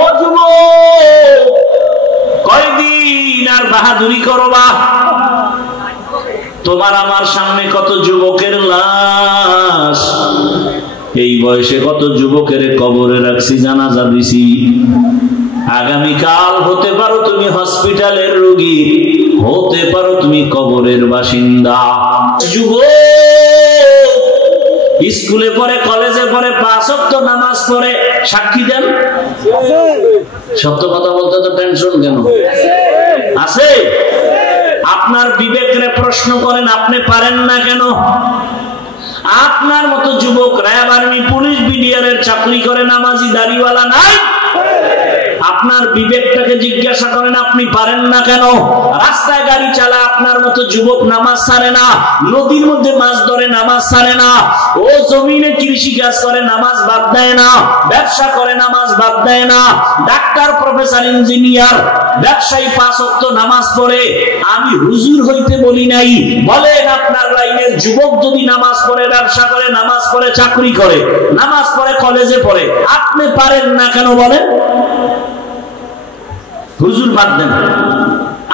ও যুবক, কয়দিন আর বাহাদুরি করবা? তোমার আমার সামনে কত যুবকের লাশ, এই বয়সে কত যুবকের কবরে রাখছি, জানাজা দিছি। আগামীকাল হতে পারো তুমি হসপিটালের রোগী, হতে পারো তুমি কবরের বাসিন্দা। যুবক, স্কুলে পড়ে, কলেজে পড়ে, 5 ওয়াক্ত নামাজ পড়ে, সাক্ষী দেন। সত্য কথা বলতে তো টেনশন কেন আছে? আপনার বিবেকরে প্রশ্ন করেন, আপনি পারেন না কেন? আপনার মতো যুবক র্যাব, আর্মি, পুলিশ, বিডিআর চাকরি করে, নামাজি দাড়িওয়ালা নাই। আপনার বিবেকটাকে জিজ্ঞাসা করেন, আপনি পারেন না কেন? রাস্তায় গাড়ি চালায় আপনার মতো যুবক নামাজ ছাড়ে না, নদীর মধ্যে মাছ ধরে নামাজ ছাড়ে না, ও জমিনে কৃষি কাজ করে নামাজ বাদ দেয় না, ব্যবসা করে নামাজ বাদ দেয় না, ডাক্তার, প্রফেসর, ইঞ্জিনিয়ার, ব্যবসায়ী 5 ওয়াক্ত নামাজ পড়ে। আমি হুজুর হইতে বলি নাই। বলেন আপনার লাইনের যুবক যদি নামাজ পড়ে, ব্যবসা করে, নামাজ পড়ে, চাকরি করে, নামাজ পড়ে, কলেজে পড়ে, আপনি পারেন না কেন বলেন? হুজুর বাদ দেন,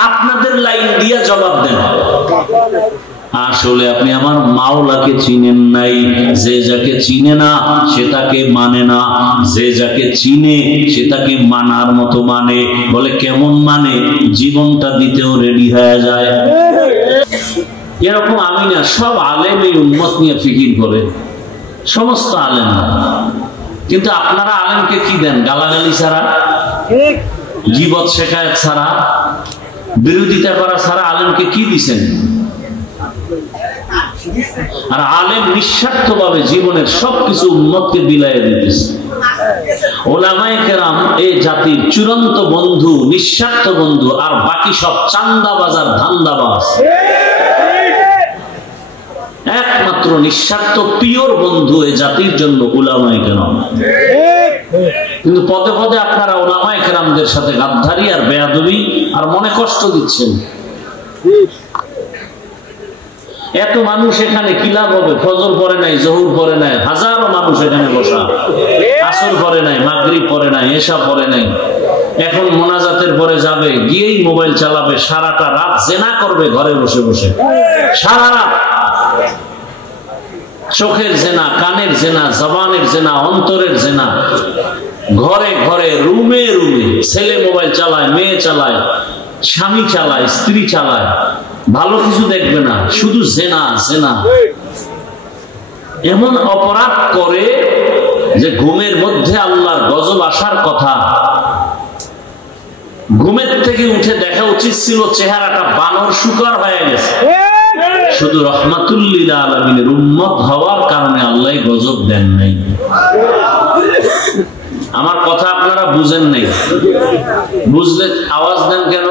আপনাদের লাইন দিয়ে জবাব দেন। আসলে আপনি আমার মাওলাকে চিনেন নাই। যে যাকে চিনে না সে তাকে মানে না, যে যাকে চিনে সে তাকে মানার মতো মানে। বলে কেমন মানে? জীবনটা দিতেও রেডি হয়ে যায়। এরকম আমি না, সব আলেম এই উম্মত নিয়ে ফিকির করে, সমস্ত আলেম। কিন্তু আপনারা আলেমকে কি দেন? গালাগালি ছাড়া, গীবত শেখায়ত ছাড়া, বিরোধিতা করা ছাড়া আলেমকে কি দিছেন? আর আলেম নিঃস্বার্থভাবে জীবনের সবকিছু উম্মতকে বিলাইয়ে দিতেছে। ওলামায়ে কেরাম এই জাতির চূড়ান্ত বন্ধু, নিঃস্বার্থ বন্ধু, আর বাকি সব চান্দাবাজ আর ধান্দাবাজ। একমাত্র নিঃস্বার্থ পিওর বন্ধু এই জাতির জন্য উলামায়ে কেরাম। কিন্তু পদে পদে আপনারা উলামায়ে কেরামদের সাথে গাদ্দারি আর বেয়াদবি আর মনে কষ্ট দিচ্ছেন। এত মানুষ এখানে কি লাভ হবে? ফজর পড়ে নাই, জোহর পড়ে নাই, হাজারো মানুষ এখানে বসা, আসর পড়ে নাই, মাগরিব পড়ে নাই, এশা পড়ে নাই। এখন মোনাজাতের পরে যাবে, গিয়েই মোবাইল চালাবে, সারাটা রাত জেনা করবে ঘরে বসে বসে, সারা রাত। চোখের জেনা, কানের জেনা, জবানের জেনা, অন্তরের জেনা, ঘরে ঘরে, রুমে রুমে। ছেলে মোবাইল চালায়, মেয়ে চালায়, স্বামী চালায়, স্ত্রী চালায়, ভালো কিছু দেখবে না, শুধু জেনা জেনা। এমন অপরাধ করে যে ঘুমের মধ্যে আল্লাহর গজব আসার কথা। ঘুমের থেকে উঠে দেখা উচিত ছিল চেহারাটা বানর শুকর হয়ে গেছে। শুধু রহমাতুল লিল আলামিনের উম্মত হওয়ার কারণে আল্লাহ গজব দেন নাই। আমার কথা আপনারা বুঝেন নাই, বুঝলে আওয়াজ দেন কেন?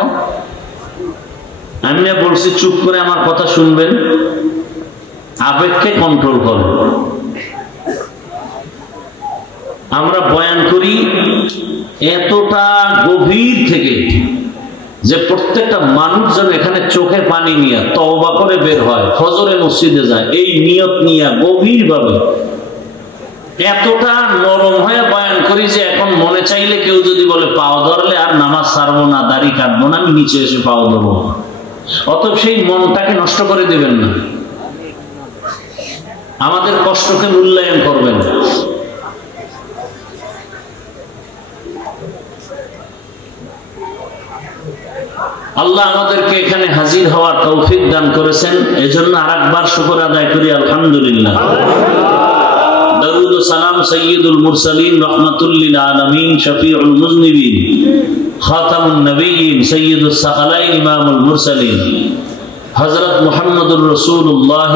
আমি বলছি চুপ করে আমার কথা শুনবেন, আবেগকে কন্ট্রোল করেন। আমরা বয়ান করি এতটা গভীর থেকে যে প্রত্যেকটা মানুষ যেন এখানে চোখে পানি নিয়ে তওবা করে বের হয়, ফজরে মসজিদে যায়, এই নিয়ত নিয়ে গভীর ভাবে এতটা নরম হয়ে বয়ান করি যে এখন মনে চাইলে কেউ যদি বলে পাও ধরলে আর নামাজ ছাড়বো না, দাড়ি কাটবো না, আমি নিচে এসে পাও ধরবো। অতএব সেই মনটাকে নষ্ট করে দেবেন না, আমাদের কষ্টকে মূল্যায়ন করবেন। আল্লাহ আমাদেরকে এখানে হাজির হওয়ার তৌফিক দান করেছেন, এজন্য আরেকবার শুকর আদায় করি আলহামদুলিল্লাহ। দরুদ ও সালাম সাইয়্যিদুল মুরসালিন রাহমাতুল লিল আলামিন শফিউল মুজনিবিন খাতামুন নবিয়্যিন সাইয়্যিদুস সাকালাইন ইমামুল মুরসালিন হযরত মুহাম্মদুর রাসূলুল্লাহ।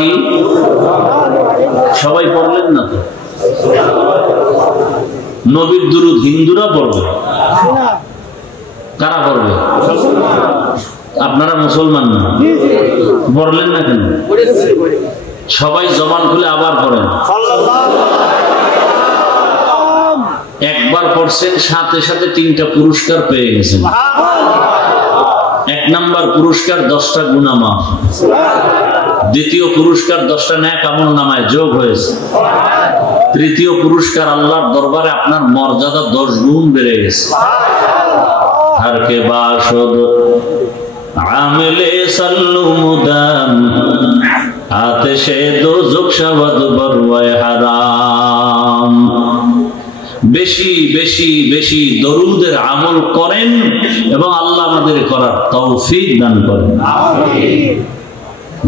সবাই পড়লেন না তো? নবীর দুরূদ হিন্দুরা পড়বে, কারা পড়বে? আপনারা মুসলমান না, পড়লেন না কেন? সবাই জবান খুলে আবার পড়েন। একবার পড়ছেন, সাথে সাথে 3টা পুরস্কার পেয়ে গেছেন। 1 নাম্বার পুরস্কার 10টা গুনাহ মাফ, দ্বিতীয় পুরস্কার 10টা নেক আমল নামায় যোগ হয়েছে, তৃতীয় পুরস্কার আল্লাহর দরবারে আপনার মর্যাদা 10 গুণ বেড়ে গেছে। हर के बाशुद आमिले सल्लु मुदाम आतिशे दोज़ख शवद बरवाए हराम। বেশি বেশি বেশি দরুদের আমল করেন এবং আল্লাহ আমাদের করার তৌফিক দান করেন। আমিন।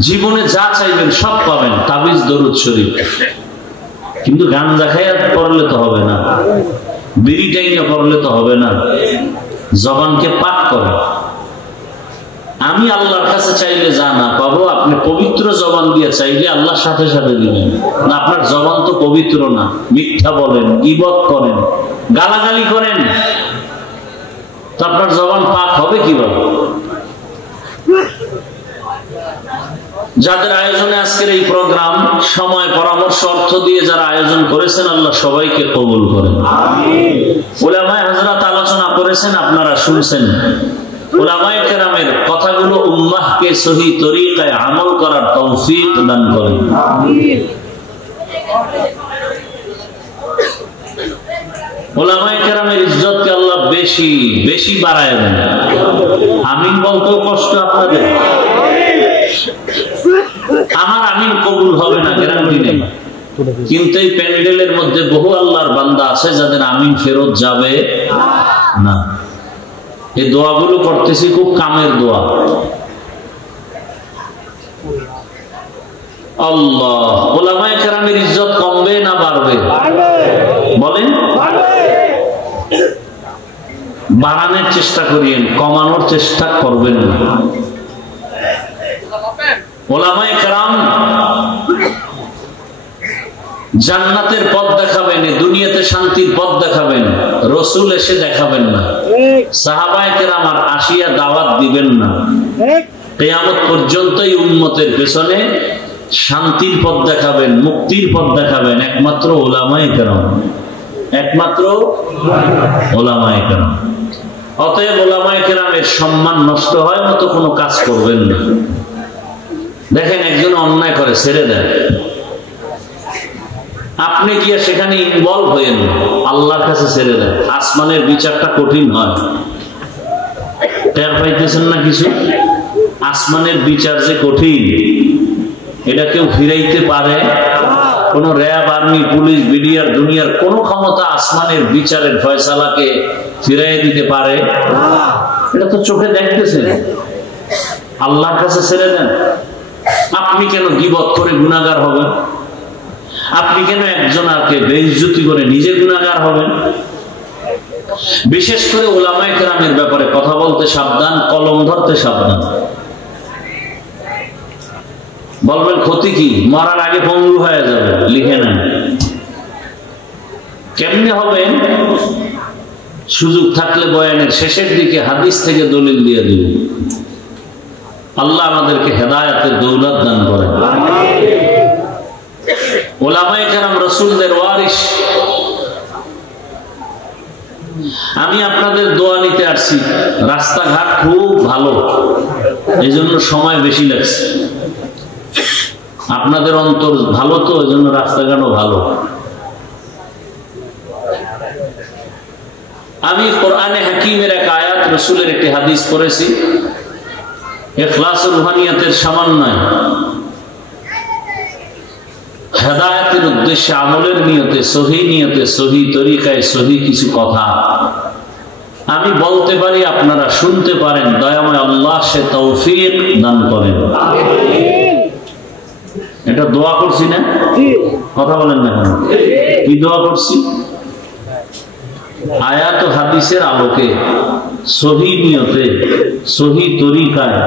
জীবনে যা চাইবেন সব পাবেন, তাবিজ দরুদ শরীফ। কিন্তু গাঞ্জা খাইয়া পড়লে তো হবে না, বিড়ি টাইনা পড়লে তো হবে না। জবানকে পাক করেন। আমি আল্লাহর কাছে চাইলে যা না পাবো, আপনি পবিত্র জবান দিয়ে চাইলে আল্লাহ সাথে সাথে দিবেন। না, আপনার জবান তো পবিত্র না, মিথ্যা বলেন, গীবত করেন, গালাগালি করেন, তো আপনার জবান পাক হবে কিভাবে? যাদের আয়োজনে আজকের এই প্রোগ্রাম, সময় পরামর্শ অর্থ দিয়ে যারা আয়োজন করেছেন, আল্লাহ সবাইকে কবুল করেন। আমিন। উলামায়ে হযরত আলোচনা করেছেন, আপনারা শুনছেন। উলামায়ে কেরামের কথাগুলো উম্মাহকে সহি তরিকায় আমল করার তৌফিক দান করেন। আমিন। উলামায়ে কেরামের ইজ্জতকে আল্লাহ বেশি বেশি বাড়ায় দেন। আমিন বলতেও কষ্ট আপনাদের। আমার আমিন কবুল হবে না গ্যারান্টি নেই, কিন্তু এই প্যান্ডেলের মধ্যে বহু আল্লাহর বান্দা আছে যাদের আমিন ফেরত যাবে না। এই দোয়াগুলো করতেছি খুব কামের দোয়া। আল্লাহ, উলামায়ে কেরামের ইজ্জত কমবে না বাড়বে? বলেন। বাড়ানোর চেষ্টা করিয়েন, কমানোর চেষ্টা করবেন না। উলামায়ে কেরাম জান্নাতের পথ দেখাবেন, দুনিয়াতে শান্তির পথ দেখাবেন, রাসূল এসে দেখাবেন না। সাহাবায়ে কেরাম আর আসিয়া দাওয়াত দিবেন না। কিয়ামত পর্যন্ত এই উম্মতের পেছনে শান্তির পথ দেখাবেন, মুক্তির পথ দেখাবেন একমাত্র উলামায়ে কেরাম, একমাত্র উলামায়ে কেরাম। অতএব উলামায়ে কেরামের সম্মান নষ্ট হয় মতো কোনো কাজ করবেন না। দেখেন, একজন অন্যায় করে, ছেড়ে দেন, আপনি গিয়ে সেখানে ইনভলভ হয়েন, আল্লাহর কাছে ছেড়ে দেন। আসমানের বিচারটা কঠিন হয়, টের পাইতেছেন না কিছু? আসমানের বিচার যে কঠিন, এটা কেউ ফিরাইতে পারে? কোন র্যাব, আর্মি, পুলিশ, বিডিআর, দুনিয়ার কোন ক্ষমতা আসমানের বিচারের ফয়সালাকে ফিরাই দিতে পারে? এটা তো চোখে দেখতেছেন। আল্লাহর কাছে ছেড়ে দেন। আপনি কেন গীবত করে গুনাহগার হবেন? আপনি কেন একজনকে বেইজ্জতি করে নিজে গুনাহগার হবেন? বিশেষ করে উলামায়ে কেরামের ব্যাপারে কথা বলতে সাবধান, কলম ধরতে সাবধান। বলবেন ক্ষতি কি? মরার আগে পঙ্গু হয়ে যাবে, লিখে নেন। কেমনে হবে? সুযোগ থাকলে বয়ানের শেষের দিকে হাদিস থেকে দলিল দিয়ে দিন। আল্লাহ আমাদেরকে হেদায়েতের দৌলত দান করেন। উলামায়ে কেরাম রাসূলদের ওয়ারিস। আমি আপনাদের দোয়া নিতে আসছি। রাস্তাঘাট খুব ভালো, এই জন্য সময় বেশি লাগছে। আপনাদের অন্তর ভালো তো, এই জন্য রাস্তাঘাটও ভালো। আমি কোরআনে হাকিমের এক আয়াত, রাসূলের একটি হাদিস পড়েছি। ইখলাস ও রুহানিয়াতের সমন্বয়, হেদায়েতের উদ্দেশ্যে, আমলের নিয়তে, সহি নিয়তে, সহি তরিকায়, সহি কিছু কথা আমি বলতে পারি, আপনারা শুনতে পারেন। দয়াময় আল্লাহ সে তৌফিক দান করেন। এটা দোয়া করছি না? কথা বলেন না কেন? কি দোয়া করছি? আয়াত ও হাদিসের আলোকে, সহি নিয়তে, সহি তরিকায়,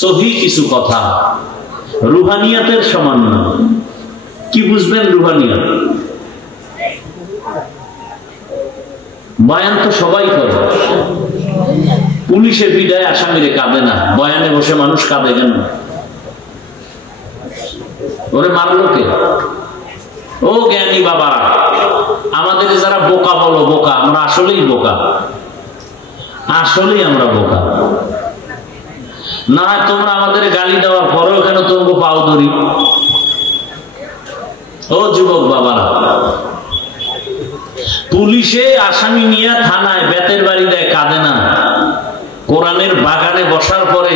সহি কিছু কথা, রুহানিয়াতের সমন্বয়। কি বুঝবেন রুহানিয়াত? বয়ান তো সবাই করে। পুলিশে পিটায় আসামিরে কাঁদে না, বয়ানে বসে মানুষ কাঁদে কেন? ওরে মারলো কে? ও জ্ঞানী বাবারা, আমাদের যারা বোকা বলো, বোকা, আমরা আসলেই বোকা, আসলেই আমরা বোকা। না তোমরা আমাদের গালি দেওয়ার পরেও কেন তোমাকে পাও ধরি? ও যুবক বাবারা, পুলিশে আসামি নিয়ে থানায় বেতের বাড়ি দেয়, কাঁদে না। কোরআনের বাগানে বসার পরে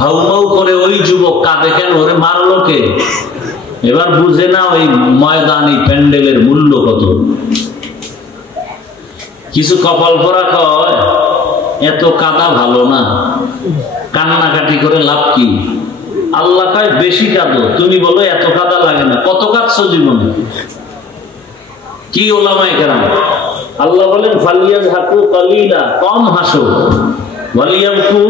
হাউমাউ করে ওই যুবক কাঁদে কেন? ওরে মারলো কে? এবার বুঝে না ওই ময়দানি প্যান্ডেলের মূল্য কত। কিছু কপাল পরা কয় এত কাদা ভালো না, কান্নাকাটি করে লাভ কি? আল্লাহ কয় বেশি কাঁদো। তুমি বলো এত কাদা লাগে না। কত কাঁদছো জীবনে? কি ওলামায়ে কেরাম? আল্লাহ বলেন ফালিয়াযহাকু কালিলা, কম হাসো, ওয়ালিয়াবকু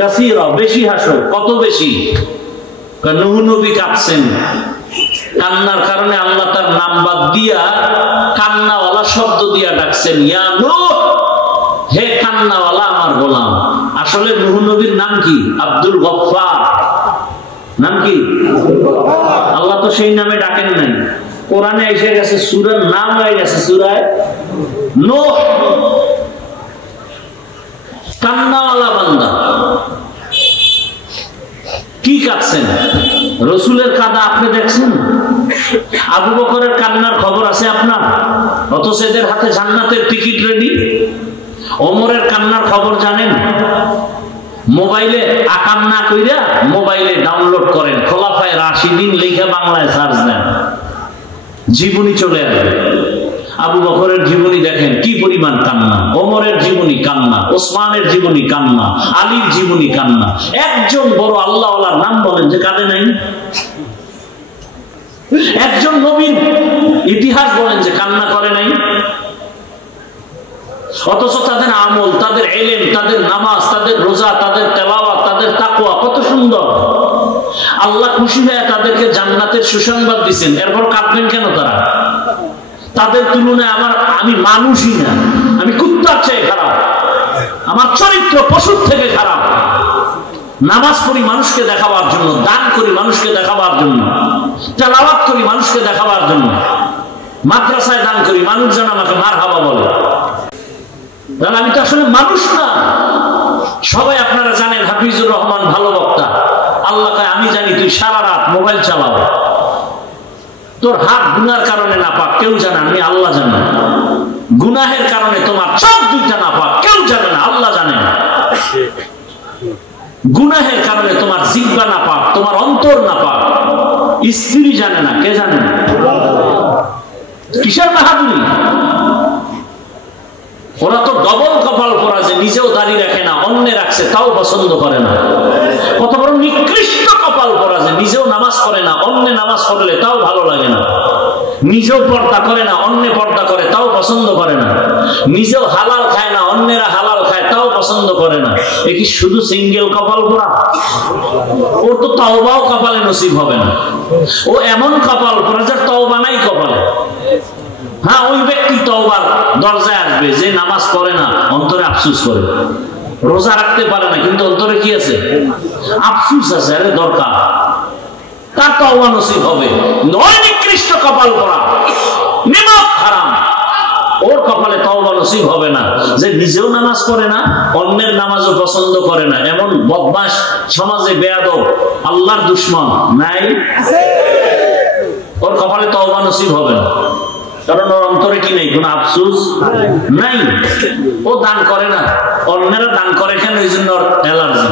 কাসীরা, বেশি হাসো। কত বেশি? নূহ নবী কাঁদছেন, কান্নার কারণে আল্লাহ তার নাম বাদ দিয়া কান্নাওয়ালা শব্দ দিয়া ডাকছেন, ইয়া নূহ, হে কান্নাওয়ালা আমার গোলাম। আসলে নূহ নবীর নাম কি? আব্দুল গফফার। নাম কি? আল্লাহ তো সেই নামে ডাকেন নাই। কোরআনে এসে গেছে, সূরার নাম হয়ে গেছে সূরা নূহ। কান্নাওয়ালা বান্দা। কি কাঁদছেন? রসুলের কাঁদা আপনি দেখছেন? আবু বকরের কান্নার খবর আছে আপনার? অথচ এদের হাতে জান্নাতের টিকিট রেডি। ওমরের কান্নার খবর জানেন? মোবাইলে আকাম না কইরা মোবাইলে ডাউনলোড করেন, খোলাফায়ে রাশিদিন লিখে বাংলায় সার্চ দেন, জীবনী চলে আসবে। আবু বকরের জীবনী দেখেন কি পরিমাণ কান্না, ওমরের জীবনী কান্না, ওসমানের জীবনী কান্না, আলীর জীবনী কান্না। একজন বড় আল্লাহওয়ালার নাম বলেন যে কাঁদে নাই? একজন নবীর ইতিহাস বলেন যে কান্না করে নাই? অথচ তাদের আমল, তাদের ইলম, তাদের নামাজ, তাদের রোজা, তাদের তেলাওয়াত, তাদের তাকওয়া কত সুন্দর। আল্লাহ খুশি হয়ে তাদেরকে জান্নাতের সুসংবাদ দিবেন, এরপর কাঁদবেন কেন তারা? তাদের তুলনায় আমি মানুষই না, আমি কুত্তার চেয়ে খারাপ, আমার চরিত্র পশুর থেকে খারাপ। নামাজ পড়ি মানুষকে দেখাবার জন্য, দান করি মানুষকে দেখাবার জন্য, তেলাওয়াত করি মানুষকে দেখাবার জন্য, মাদ্রাসায় দান করি মানুষ যেন আমাকে মারহাবা বলে। তাহলে আমি তো আসলে মানুষ না। সবাই আপনারা জানেন হাফিজুর রহমান ভালো বক্তা। আল্লাহ কয় আমি জানি তুই সারা রাত মোবাইল চালাও, তোর হাত গুনার কারণে না পাক, কেউ জানে, আমি আল্লাহ জানি। গুনাহের কারণে তোমার চোখ দুইটা না পাক, কেউ জানে না, আল্লাহ জানে। গুনাহের কারণে তোমার জিহ্বা না পাক, তোমার অন্তর না পাক, স্ত্রী জানে না, কে জানে? কিসের বাহাদুরি? ওরা তো ডবল কপাল পরা, যে নিজেও দাঁড়িয়ে রাখে না, অন্য রাখছে তাও পছন্দ করে না। কত বড় নিকৃষ্ট কপাল পরা, যে নিজেও নামাজ পড়ে না, অন্য নামাজ পড়লে তাও ভালো লাগে না। নিজেও পর্দা করে না, অন্য পর্দা করে তাও পছন্দ করে না। নিজেও হালাল খায় না, অন্যেরা হালাল খায় তাও পছন্দ করে না। এ কি শুধু সিঙ্গেল কপাল পরা? ওর তো তওবাও কপালে নসিব হবে না। ও এমন কপাল পরা যার তওবা নাই কপালে। হ্যাঁ, ওই ব্যক্তি তওবার দরজায় আসবে যে নামাজ পড়ে না, অন্তরে আফসোস করে। রোজা রাখতে পারে না, কিন্তু অন্তরে কি আছে? আফসোস আছে। আরে দরকার, তার তওবা নসিব হবে। নয় নিকৃষ্ট কপাল পরা, নিমক হারাম, ওর কপালে তওবা নসিব হবে না। যে নিজেও নামাজ পড়ে না, অন্যের নামাজও পছন্দ করে না, এমন বদমাশ সমাজে বেয়াদব, আল্লাহর দুশমন নাই? ওর কপালে তওবা নসিব হবে না, কারণ ওর অন্তরে কি নেই? কোনো আফসোস নাই। ও দান করে না, অন্যেরা দান করে কেন? এই জন্য ওর অ্যালার্জি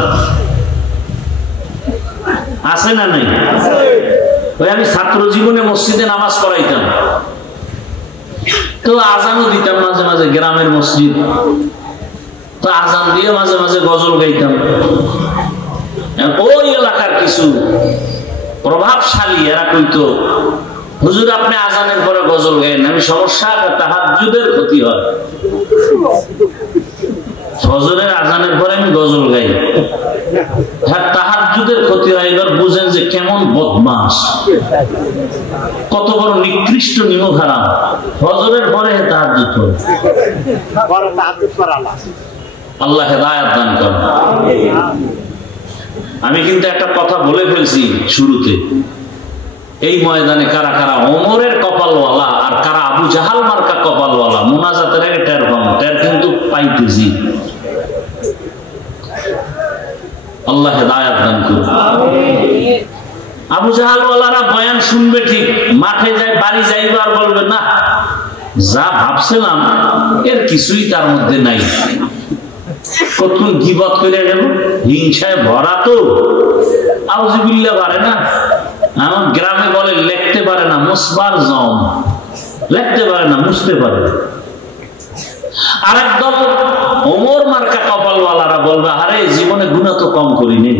আছে না নাই? ওই আমি ছাত্র জীবনে মসজিদে নামাজ পড়াইতাম, তো আজানও দিতাম মাঝে মাঝে, গ্রামের মসজিদ তো আজান দিয়ে মাঝে মাঝে গজল গাইতাম। ওই এলাকার কিছু প্রভাবশালী এরা কইতো, হুজুর আপনি আজানের পরে গজল গাইেন। আমি সমস্যা, তাহাজ্জুদের ক্ষতি হয়। ফজরের আজানের পরে আমি গজল গাই, হ্যাঁ তাহাজ্জুদের ক্ষতি হয়। এবার বুঝেন যে কেমন বদমাশ, কত বড় নিকৃষ্ট নিমক হারাম। ফজরের পরে তাহাজ্জুদ করে। আল্লাহ হেদায়েত দান করেন। আমি কিন্তু একটা কথা বলে ফেলছি শুরুতে, এই ময়দানে কারা কারা ওমরের কপালওয়ালা আর কারা আবু জাহাল মার্কা কপালওয়ালা, মুনাজাতের আগে টের পাবো, টের কিন্তু পাইতেছি। আল্লাহ হেদায়েত দান করুন। আবু জাহালওয়ালারা বয়ান শুনবে ঠিক, মাঠে যায়, বাড়ি যাইব আর বলবে না যা ভাবছিলাম এর কিছুই তার মধ্যে নাই, কতক্ষণ গীবত করে গেল, হিংসায় ভরা তো আউযুবিল্লাহ পারে না। আমার গ্রামে বলে লিখতে পারে না, মুসবার জম, লিখতে পারে না, মুছতে পারে। আরেক দল ওমর মার্কা কপালওয়ালারা বলবে আরে জীবনে গুনাহ তো কম করি নেই,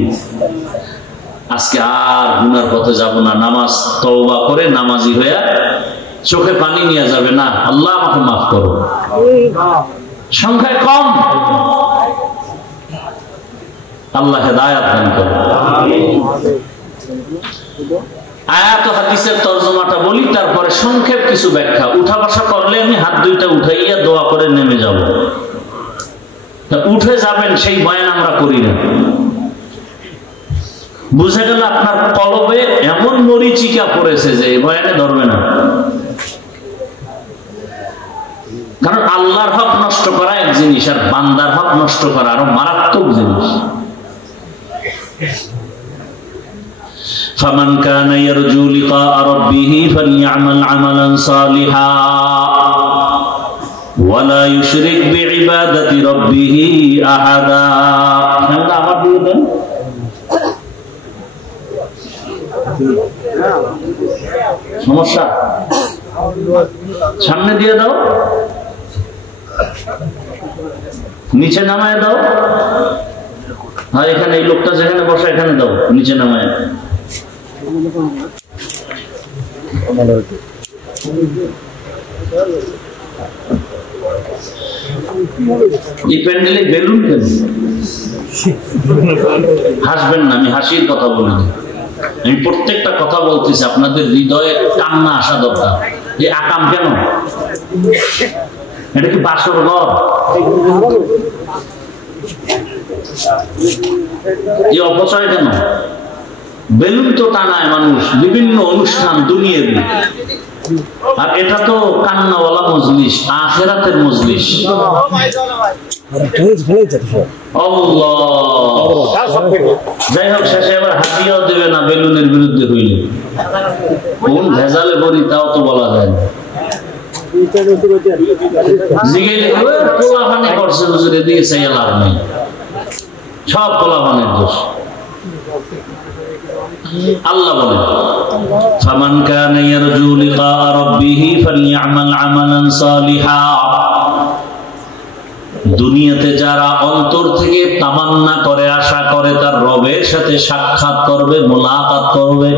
আজকে আর গুনার পথে যাব না, নামাজ তওবা করে নামাজি হয়ে চোখে পানি নিয়ে যাবে না, আল্লাহ আমাকে মাফ করো। সংখ্যায় কম, আল্লাহ হেদায়েত দান করুন। আয়াত ও হাদিসের তরজমাটা বলি, তারপরে সংক্ষেপ কিছু ব্যাখ্যা। উঠা বসা করলে আমি হাত দুইটা উঠাইয়া দোয়া করে নেমে যাব, উঠে যাবেন সেই বয়ান আমরা করি না। বুঝে গেল আপনার কলবে এমন মরিচিকা পড়েছে যে এই বয়ানে ধরবে না। কারণ আল্লাহর হক নষ্ট করা এক জিনিস, আর বান্দার হক নষ্ট করা আরো মারাত্মক জিনিস। فمن كان يرجو لقاء ربه فليعمل عملا صالحا ولا يشرك بعبادة ربه أحدا। সমস্যা সামনে দিয়ে দাও, নিচে নামায় দাও, আর এখানে এই লোকটা যেখানে বসে এখানে দাও, নিচে নামায়। এই প্যান্ডেলে বেলুন কেন? হাসবেন না, আমি হাসির কথা বলি, আমি প্রত্যেকটা কথা বলতেছি, আপনাদের হৃদয়ে কান্না আসা দরকার। এই আকাম কেন? এটা কি বাসর ঘর? এই অপচয় কেন? বেলুন তো টানায় মানুষ বিভিন্ন অনুষ্ঠান দুনিয়ার, আর এটা তো কান্নাওয়ালা মজলিস, আখিরাতের মজলিস। যাই হোক, শেষে এবার হাতিয়াও দেবে না বেলুনের বিরুদ্ধে হইলে, কোন ভেজালে বলি তাও তো বলা যায় না। পোলাপানি করছে হুজুর, এদিকে চাইয়া লাভ নেই, সব পোলাপানির দোষ। আল্লাহ বলেন ফামান কানা ইয়ারজু লিকা রাব্বিহি ফালইআমাল আমালান সালিহা। দুনিয়াতে যারা অন্তর থেকে তামান্না করে, আশা করে তার রবের সাথে সাক্ষাৎ করবে, মুলাকাত করবে,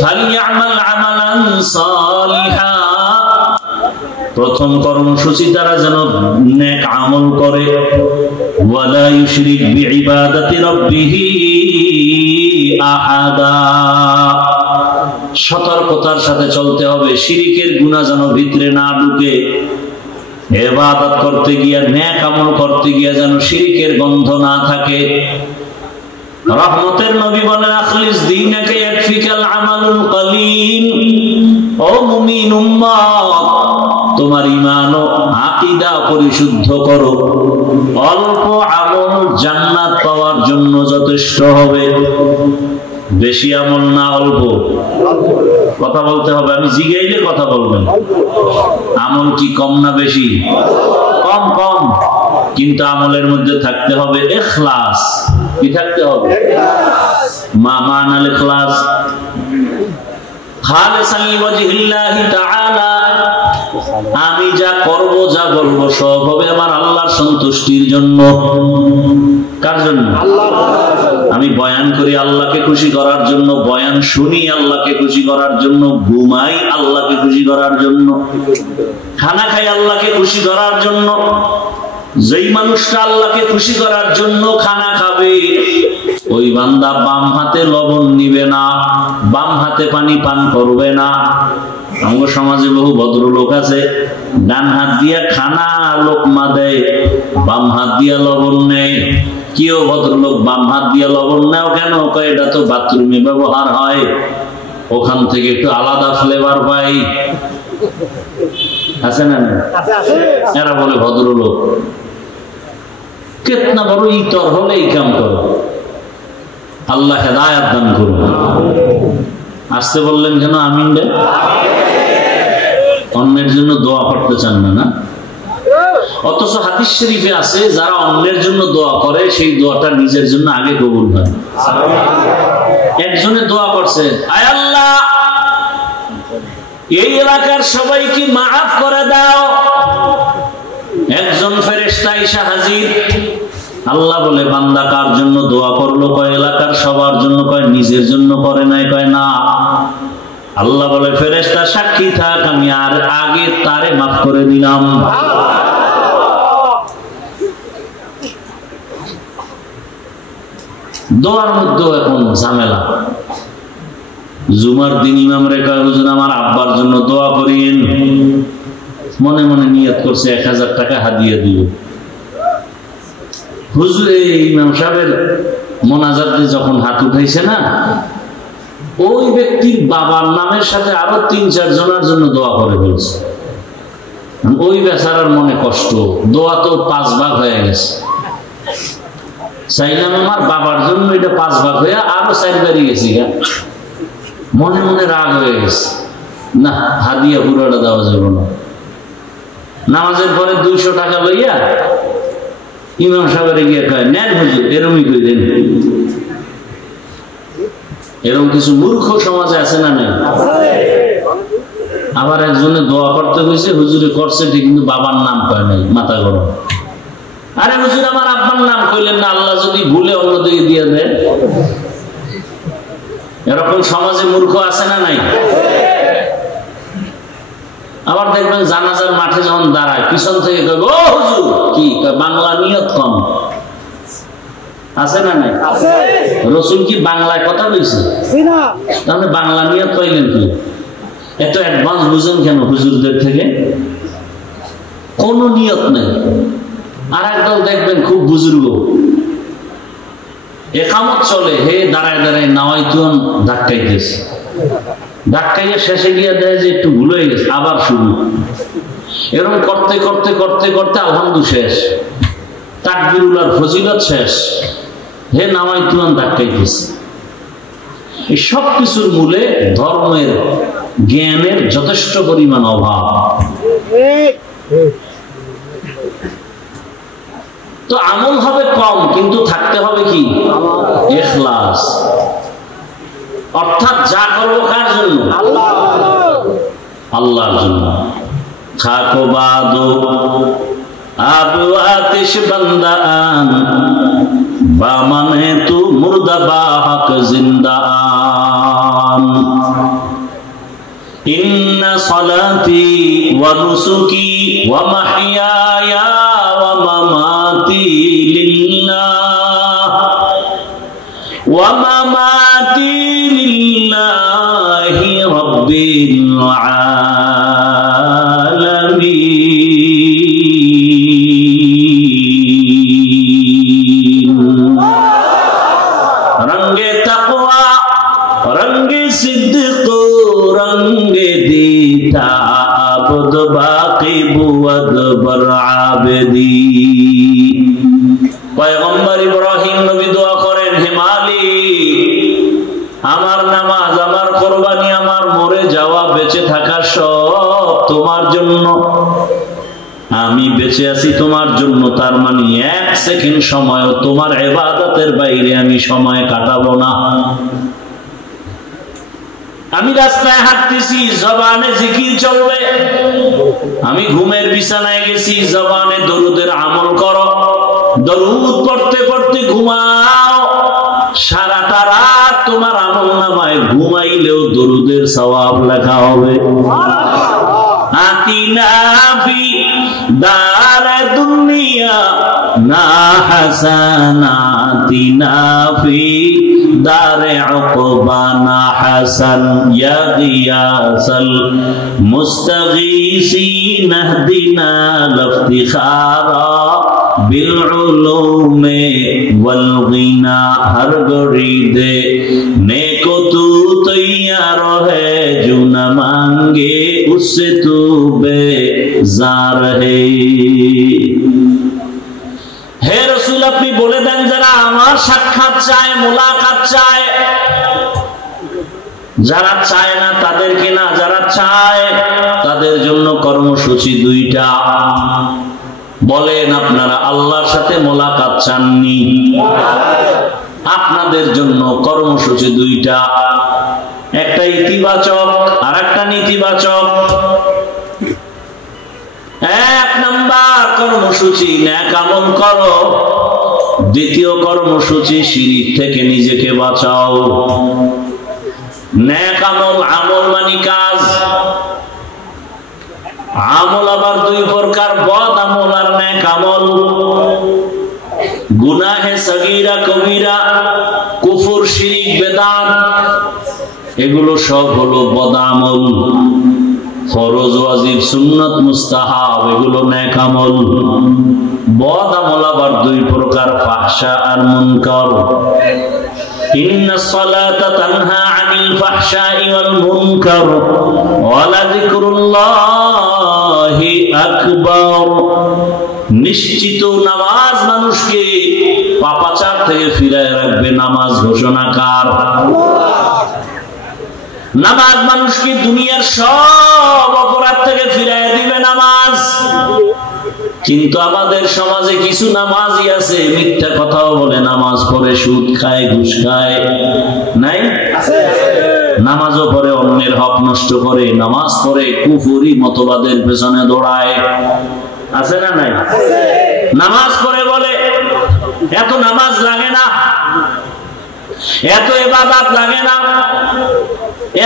ফালইআমাল আমালান সালিহা, প্রথম কর্মসূচি তারা যেন নেক আমল করে, ওয়ালা ইউশরিক বিইবাদাতি রাব্বিহি আহাদা, সতর্কতার সাথে চলতে হবে, শিরকের গুনাহ যেন ভিতরে না ঢুকে, ইবাদত করতে গিয়ে, নেক আমল করতে গিয়ে যেন শিরকের গন্ধ না থাকে। রহমতের নবী বলেন আখলিস দীনাকা ইয়াকফিকাল আমালুল কলিল। ও মুমিন উম্মত, তোমার ঈমান ও আকীদা পরিশুদ্ধ করো, অল্প আমল জান্নাত পাওয়ার জন্য যথেষ্ট হবে। বেশি আমল না, অল্প। কথা বলতে হবে, আমি জিগাইলে কথা বলবেন। আমল কি কম না বেশি? কম কম, কিন্তু আমলের মধ্যে থাকতে হবে ইখলাস। কি থাকতে হবে? মা মানাল ইখলাস, খালিসান লিওয়াজহিল্লাহি তাআলা। আমি যা করব, যা বলবো সব হবে আমার আল্লাহর সন্তুষ্টির জন্য। কার জন্য? আল্লাহ। আমি বয়ান করি আল্লাহকে খুশি করার জন্য, বয়ান শুনি আল্লাহকে খুশি করার জন্য, ঘুমাই আল্লাহকে খুশি করার জন্য, খানা খাই আল্লাহকে খুশি করার জন্য। যেই মানুষটা আল্লাহকে খুশি করার জন্য খানা খাবে, ওই বান্দা বাম হাতে লবণ নিবে না, বাম হাতে পানি পান করবে না। আমার সমাজে বহু ভদ্রলোক আছে, ডান হাত দিয়া খানা লোকমা দেয়, বাম হাত দিয়া লবণ নেয়। কেউ ভদ্রলোক বাম হাত দিয়া লবণ নেও কেন? এটা তো বাথরুমে ব্যবহার হয়, ওখান থেকে একটু আলাদা ফ্লেভার পাই। আছে না? এরা বলে ভদ্রলোক। কেতনা বড় ইতর হলে এই কাম করো। আল্লাহ হেদায়েত দান করুন। আসতে বললেন কেন? আমিন রে। অন্যের জন্য দোয়া করতে চান না, না? অথচ হাদিস শরীফে আছে যারা অন্যের জন্য দোয়া করে সেই দোয়াটা নিজের জন্য আগে কবুল হয়। একজনে দোয়া করছে, আয় আল্লাহ এই এলাকার সবাইকে মাফ করে দাও। একজন ফেরেশতা এসে হাজির। আল্লাহ বলে, বান্দা কার জন্য দোয়া করলো? কয় এলাকার সবার জন্য। কয় নিজের জন্য করে নাই? কয় না। আল্লাহ বলে, ফেরেশতা সাক্ষী থাক, আমি আর আগে তারে মাফ করে দিলাম। দোয়ার মধ্যে এখন ঝামেলা। জুমার দিন ইমাম রেখা হুজুর আমার আব্বার জন্য দোয়া করিয়েন। মনে মনে নিয়ত করছে 1000 টাকা হাদিয়া দিল। হুজুর ইমাম সাহেবের মোনাজাতে যখন হাত উঠাইছে না, ওই ব্যক্তির বাবার নামের সাথে আরো 3-4 জনের জন্য দোয়া করে ফেলছে। ওই বেচারার মনে কষ্ট, দোয়া তো 5 ভাগ হয়ে গেছে। চাইলাম আমার বাবার জন্য, এটা 5 ভাগ হয়ে আরো 4 বাড়ি গেছি। মনে মনে রাগ হয়ে গেছে, না হাদিয়া পুরোটা দেওয়া যাবে না। নামাজের পরে 200 টাকা লইয়া ইমাম সাহেবের গিয়ে কয়, নেন হুজুর, এরমই করে দেন। এরকম কিছু মূর্খ সমাজে আছে না নাই? আবার একজনে দোয়া করতে হয়েছে, হুজুরে করছে ঠিক কিন্তু বাবার নাম কয় নাই, মাথা গরম। আরে হুজুর আমার আব্বার নাম কইলেন না, আল্লাহ যদি ভুলে অন্যদিকে দিয়ে দেয়। এরকম সমাজে মূর্খ আছে না নাই? আবার দেখবেন জানাজার মাঠে যখন দাঁড়ায়, পিছন থেকে কইব, ও হুজুর কি বাংলা নিয়ত কম আছে না নাই? রসুল কি বাংলায় কথা বলছে? তাহলে বাংলা নিয়ত পাইলেন কি? এত অ্যাডভান্স বুঝেন কেন হুজুরদের থেকে? কোন নিয়ত নেই। আর একদল দেখবেন খুব বুজুর্গ, একামত চলে, হে দাঁড়ায় দাঁড়ায় নাওয়াইতুন ধাক্কাইতেছে, ধাক্কাইয়া শেষে গিয়ে দেয় যে একটু ভুল হয়ে গেছে, আবার শুরু। এরকম করতে করতে করতে করতে আলহামদুলিল্লাহ শেষ, তাকবীরুল আর ফজিলত শেষ, হে নাওয়াইতুন ধাক্কাইতেছে। এই সব কিছুর মূলে ধর্মের জ্ঞানের যথেষ্ট পরিমাণ অভাব। তো আমল হবে কম, কিন্তু থাকতে হবে কি? ইখলাস। অর্থাৎ যা করবো কার জন্য? আল্লাহর জন্য। খাকো বাদো আবু আতিশ বান্দান বামানে তু মুর্দা বাহক জিন্দান ইন্না সালাতি ওয়া নুসুকি ওয়া মাহইয়ায়া ওয়া মামাতি লিল্লাহ ওয়া মামাতি লিল্লাহি রাব্বিল আলামিন। রঙ্গে তাকওয়া রঙ্গে সিদ্দিক রঙ্গে দিতা আবদ বাকি বুয়াদ বর আবেদি। পয়গম্বর ইব্রাহিম নবী দোয়া করেন, হে মালিক আমার নামাজ, আমার কুরবানি, আমার মরে যাওয়া, বেঁচে থাকা সব তোমার জন্য। আমি বেঁচে আছি তোমার জন্য, তার মানে 1 সেকেন্ড সময় তোমার ইবাদতের বাইরে আমি সময় কাটাবো না। আমি রাস্তায় হাঁটতেছি, জবানে জিকির চলবে। আমি ঘুমের বিছানায় গেছি, জবানে দরুদের আমল করো, দরুদ পড়তে পড়তে ঘুমাও। সারাটা রাত তোমার আমল নামায় ঘুমাইলেও দরুদের সওয়াব লেখা হবে। আতিনা ফি দার দুনিয়া না হাসানাতিনা ফি দারে উকবানা হাসান ইয়া গিয়াসাল মুস্তাগীসিন ইহদিনা লিফতিখারা বিল উলুমে ওয়াল গিনা। হর গড়ি দে নেকো তু তৈয়ার হে জু না মাঙ্গে উসসে তু বেজার হে। হে রাসূল আপনি বলে দেন যারা আমার সাক্ষাৎ চায়, মুলাকাত চায়, যারা চায় না তাদেরকে না, যারা চায় তাদের জন্য কর্মসূচি দুইটা। বলেন আপনারা আল্লাহর সাথে মোলাকাত চাননি? আপনাদের জন্য কর্মসূচি দুইটা, একটা ইতিবাচক আর একটা নেতিবাচক। এক নাম্বার কর্মসূচি নেক আমল করো, দ্বিতীয় কর্মসূচি শিরক থেকে নিজেকে বাঁচাও। নেক আমল, আমল মানে কাজ। আমল আবার দুই প্রকার, বদ আমল আর নেক আমল। গুনাহে সগীরা কবিরা, কুফর শিরক বেদাত, এগুলো সব হলো বদ আমল। ফরজ ওয়াজিব সুন্নাত মুস্তাহাব এগুলো নেক আমল। বদ আমল আবার দুই প্রকার, ফাহশা আর মুনকার। ইন্নাস সালাতা তানহা আনিল ফাহশাই ওয়াল মুনকার ওয়া লাযিকরুল্লাহি আকবার। নিশ্চিত নামাজ মানুষকে পাপাচার থেকে ফিরায় রাখবে। নামাজ ঘোষণাকার। নামাজ মানুষকে দুনিয়ার সব অপরাধ থেকে ফিরায় দিবে নামাজ। কিন্তু আমাদের সমাজে কিছু নামাজি আছে মিথ্যা কথাও বলে, নামাজ পড়ে সুদ খায়, ঘুষ খায়। নাই? নামাজও পড়ে অন্যের হক নষ্ট করে, নামাজ পড়ে কুফরি মতবাদের পেছনে দৌড়ায়। আছে না নাই? নামাজ পড়ে বলে এত নামাজ লাগে না, এত ইবাদত লাগে না,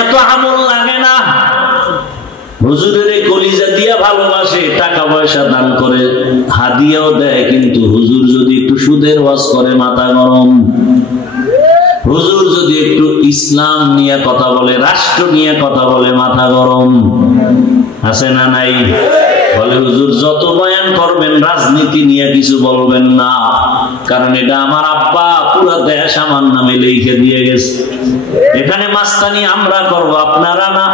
এত আমল লাগে না। হুজুরের কলিজা দিয়া ভালোবাসে, টাকা পয়সা দান করে, হাদিয়াও দেয়, কিন্তু হুজুর যদি একটু সুদের ওয়াজ করে মাথা গরম। হুজুর যদি একটু ইসলাম নিয়ে কথা বলে, রাষ্ট্র নিয়ে কথা বলে, মাথা গরম। আছে না নাই? বলে হুজুর যত বয়ান করবেন রাজনীতি নিয়ে কিছু বলবেন না, কারণ এটা আমার আব্বা পুরো দেশ আমার নামে লিখে দিয়ে গেছে, এখানে মাস্তানি আমরা করব, আপনারা না।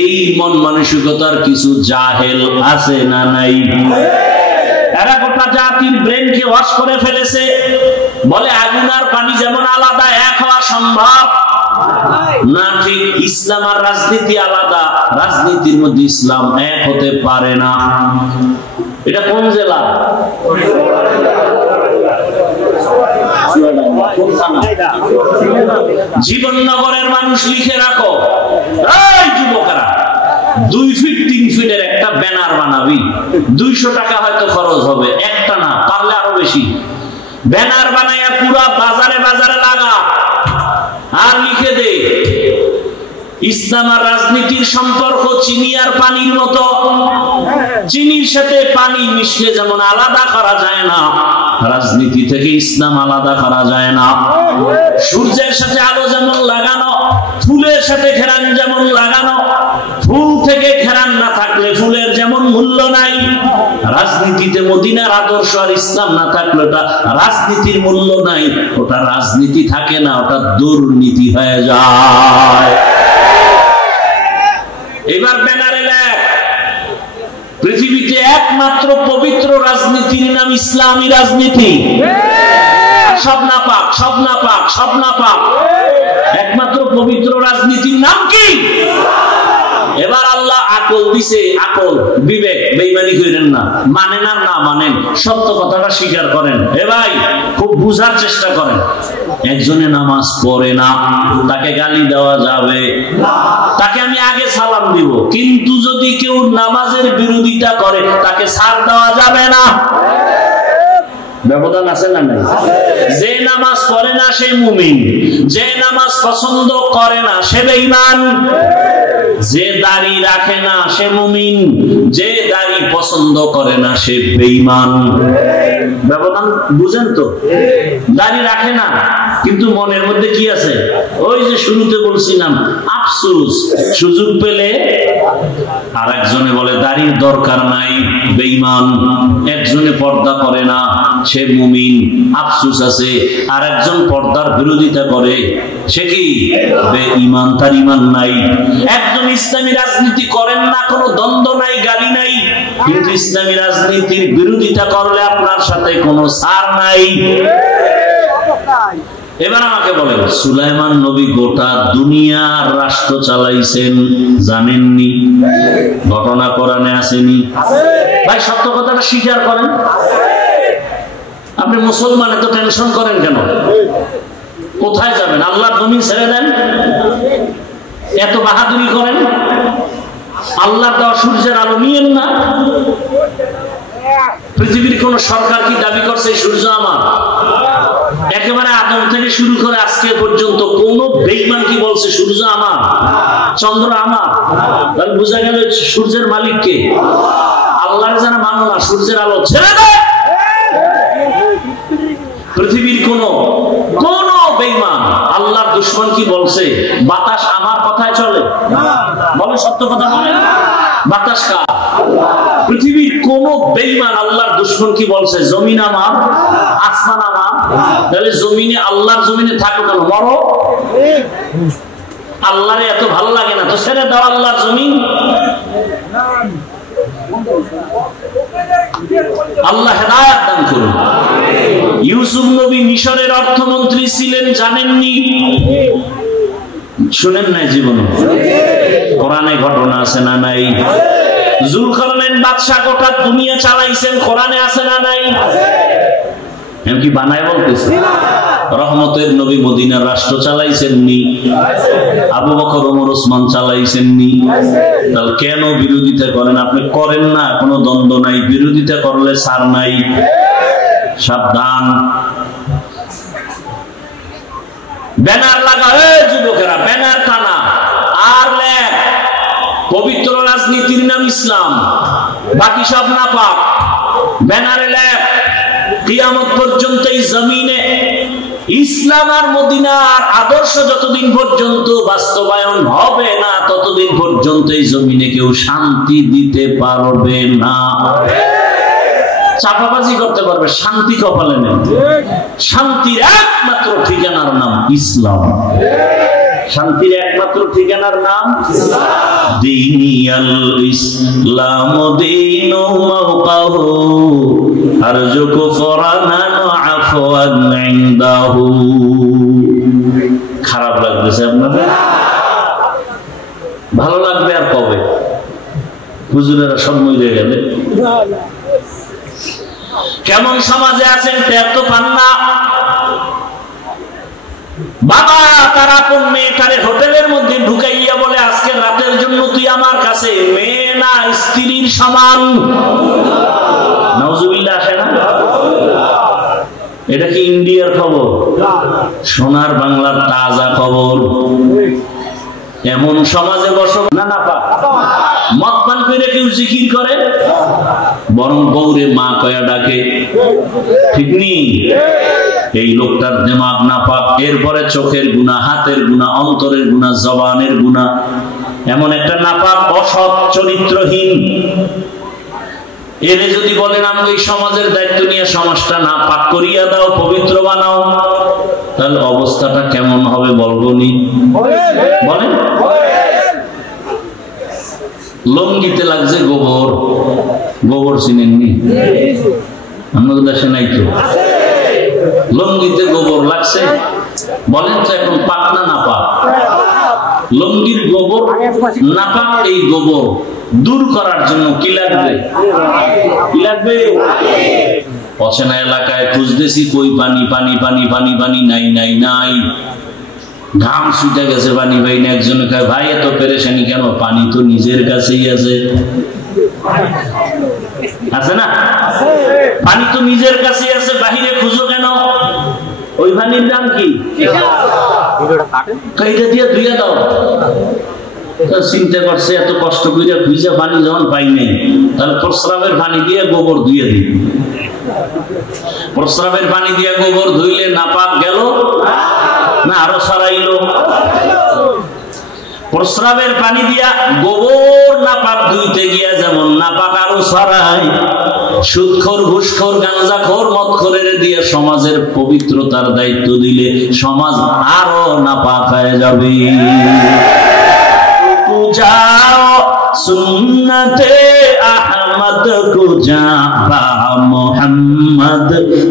এই মন মানসিকতার কিছু জাহেল আছে না নাই? এরা গোটা জাতির ব্রেনকে ওয়াশ করে ফেলেছে। বলে আগুন আর পানি যেমন আলাদা, এক হওয়া সম্ভব না। ঠিক ইসলাম আর রাজনীতি আলাদা, রাজনীতির মধ্যে ইসলাম এক হতে পারে না। এটা কোন জেলা? জীবননগরের মানুষ লিখে রাখো, এই যুবকেরা 2 ফিট 3 ফিটের একটা ব্যানার বানাবি, 200 টাকা হয়তো খরচ হবে, একটা না পারলে আরো বেশি। ব্যানার বানাইয়া পুরা বাজারে বাজারে লাগা, আর লিখে দে ইসলাম আর রাজনীতির সম্পর্ক চিনি আর পানির মতো। চিনির সাথে পানি মিশলে যেমন আলাদা করা যায় না, রাজনীতি থেকে ইসলাম আলাদা করা যায় না। সূর্যের সাথে আলো যেমন লাগানো, ফুলের সাথে ঘেরান যেমন লাগানো, ফুল থেকে ঘেরান না থাকলে ফুলের যেমন মূল্য নাই, রাজনীতিতে মদিনার আদর্শ আর ইসলাম না থাকলে ওটা রাজনীতির মূল্য নাই, ওটা রাজনীতি থাকে না, ওটা দুর্নীতি হয়ে যায়। এবার ব্যানারে লেখ, পৃথিবীতে একমাত্র পবিত্র রাজনীতির নাম ইসলামী রাজনীতি। সব না পাক, সব না পাক, সব না পাক, একমাত্র পবিত্র রাজনীতির নাম কি? এবার আল্লাহ আকল দিছে, আকল বিবেক, বেঈমানি করেন না, মানেন আর না মানেন সত্য কথাটা স্বীকার করেন। এ ভাই খুব বুঝার চেষ্টা করেন। একজনে নামাজ পড়ে না, তাকে গালি দেওয়া যাবে, তাকে আমি আগে সালাম দিব, কিন্তু যদি কেউ নামাজের বিরোধিতা করে তাকে ছাড় দেওয়া যাবে না। ব্যবধান আছে না নাই? যে নামাজ পড়ে না সে মুমিন, যে নামাজ পছন্দ করে না সে বেঈমান, যে দাড়ি রাখে না সে মুমিন, যে দাড়ি পছন্দ করে না সে বেঈমান। ব্যবধান বুঝেন তো? দাড়ি রাখে না কিন্তু মনের মধ্যে কি আছে? ওই যে শুরুতে বলছিলাম আফসোস, সুযোগ পেলে আর একজনে বলে দাড়ির দরকার নাই, বেঈমান। একজনে পর্দা করে না, সে মুমিন, আফসোস আছে। আর একজন পর্দার বিরোধিতা করে, সে কি? বেঈমান, তার ঈমান নাই। একজন ইসলামী রাজনীতি করেন না, কোনো দ্বন্দ্ব নাই, গালি নাই, কিন্তু ইসলামী রাজনীতির বিরোধিতা করলে আপনার সাথে কোনো ছাড় নাই। এবার আমাকে বলেন, সুলাইমান নবী গোটা দুনিয়ার রাষ্ট্র চালাইছেন, জানেননি? ঘটনা কোরআনে আসেনি? ভাই সত্য কথাটা স্বীকার করেন। আপনি মুসলমান, এত টেনশন করেন কেন? কোথায় যাবেন? আল্লাহর জমিন ছেড়ে দেন, এত বাহাদুরি করেন? আল্লাহর দেওয়া সূর্যের আলো নিয়েন না? পৃথিবীর কোন সরকার কি দাবি করছে সূর্য আমার? একেবারে আদম থেকে শুরু করে আজকে পর্যন্ত কোন বেঈমান কি বলছে সূর্য আমার, চন্দ্র আমার? তাহলে বোঝা গেল সূর্যের মালিক কে? আল্লাহর যারা মানো না, সূর্যের আলো ছেড়ে দেয়। পৃথিবীর কোন বেঈমান আল্লাহর দুশমন কি বলছে বাতাস আমার কথায় চলে? বলে সত্য কথা বলেন, বাতাস কার? পৃথিবীর কোন বেঈমান আল্লাহর দুশমন কি বলছে জমিন আমার, আসমান আমার? তাহলে জমিনে, আল্লাহর জমিনে থাকো কেন? মরো। আল্লাহরে এত ভালো লাগে না তো ছেড়ে দাও আল্লাহর জমিন। আল্লাহ হেদায়েত দান করুন। ইউসুফ নবী মিশরের অর্থমন্ত্রী ছিলেন, জানেননি? শুনেন নাই জীবনে? কোরআনে ঘটনা আছে না নাই? জুলকারনাইন বাদশা গোটা দুনিয়া চালাইছেন, কোরআনে আছে না নাই? এমনকি বানায় বলতেছে। রহমতের নবী মদিনার রাষ্ট্র চালাইছেননি? আবু বকর ওমর ওসমান চালাইছেননি? তাহলে কেন বিরোধিতা করেন? আপনি করেন না, কোনো দ্বন্দ্ব নাই, বিরোধিতা করলে ছাড় নাই। সাবধান। ব্যানার লাগা, যুবকেরা ব্যানার টানা আর লেখ পবিত্র রাজনীতির নাম ইসলাম, বাকি সব নাপাক। ব্যানারে লেখ কিয়ামত পর্যন্ত এই জমিনে ইসলাম আর মদিনার আদর্শ যতদিন পর্যন্ত বাস্তবায়ন হবে না, ততদিন পর্যন্ত এই জমিনে কেউ শান্তি দিতে পারবে না। চাপাবাজি করতে পারবে, শান্তি কপালে নেই। শান্তির একমাত্র ঠিকানার নাম ইসলাম। শান্তির একমাত্র ঠিকানার নাম দীনিয়াল ইসলাম দীনু মাওকাহু আরজুকু ফরানান আফওয়ান ইনদাহু। খারাপ লাগতেছে আপনাদের? ভালো লাগবে আর কবে? হুজুরেরা সব মরে গেলে। কেমন সমাজে আছেন টের তো পান না। বাবা তার আপন মেয়েটারে হোটেলের মধ্যে ঢুকাইয়া বলে আজকে রাতের জন্য তুই আমার কাছে, মেয়ে না স্ত্রীর সমান। নাউজুবিল্লাহ আসে না? এটা কি ইন্ডিয়ার খবর? সোনার বাংলার তাজা খবর। এমন সমাজে বসবাস না পা মদ পান করে কেউ জিকির করে, বরং বউরে মা কয়া ডাকে। ঠিক নেই? এই লোকটার দিমাগ না পাক। এরপরে চোখের গুনাহ, হাতের গুনাহ, অন্তরের গুনাহ, জবানের গুনাহ। এমন একটা নাপাক, অসৎ, চরিত্রহীন। এরে যদি বলেন আমি এই সমাজের দায়িত্ব নিয়ে সমাজটা না পাক করিয়া দাও, পবিত্র বানাও, তাহলে অবস্থাটা কেমন হবে বলবনি? বলেন। লঙ্গিতে লাগছে গোবর। গোবর চিনেননি? আমাদের দেশে নাই তো। লঙ্গিতে গোবর লাগছে, বলেন তো এখন পাক না নাপাক? লঙ্গির গোবর নাপাক। এই গোবর দূর করার জন্য কি লাগবে? কি লাগবে? অচেনা এলাকায় খুঁজতেছি, কই পানি পানি পানি পানি পানি, নাই নাই নাই। ঘাম ছুটে গেছে, পানি পাই না। একজনে কয় ভাই এত পেরেশানি কেন? পানি তো নিজের কাছেই আছে। আছে না? পানি তো নিজের কাছেই আছে, বাহিরে খুঁজো কেন? ওই পানির দাম কি? এইটা দিয়ে ধুয়ে দাও। চিন্তা করছে এত কষ্ট করে খুঁজে পানি যখন পাই নাই, তাহলে প্রস্রাবের পানি দিয়ে গোবর ধুয়ে দিই। প্রস্রাবের পানি দিয়ে গোবর ধুইলে নাপাক গেল না আরো ছড়াইলো? প্রস্রাবের পানি দিয়া গোবর নাপাক ধুইতে গিয়া যেমন নাপাক আরো ছড়ায়, সুদখোর, ঘুষখোর, গাঁজাখোর, মদখোরের দিয়ে সমাজের পবিত্রতার দায়িত্ব দিলে সমাজ আরো নাপাক হয়ে যাবে। যাও সুন্নতে আহমদ आमद को जाबा मोहम्मद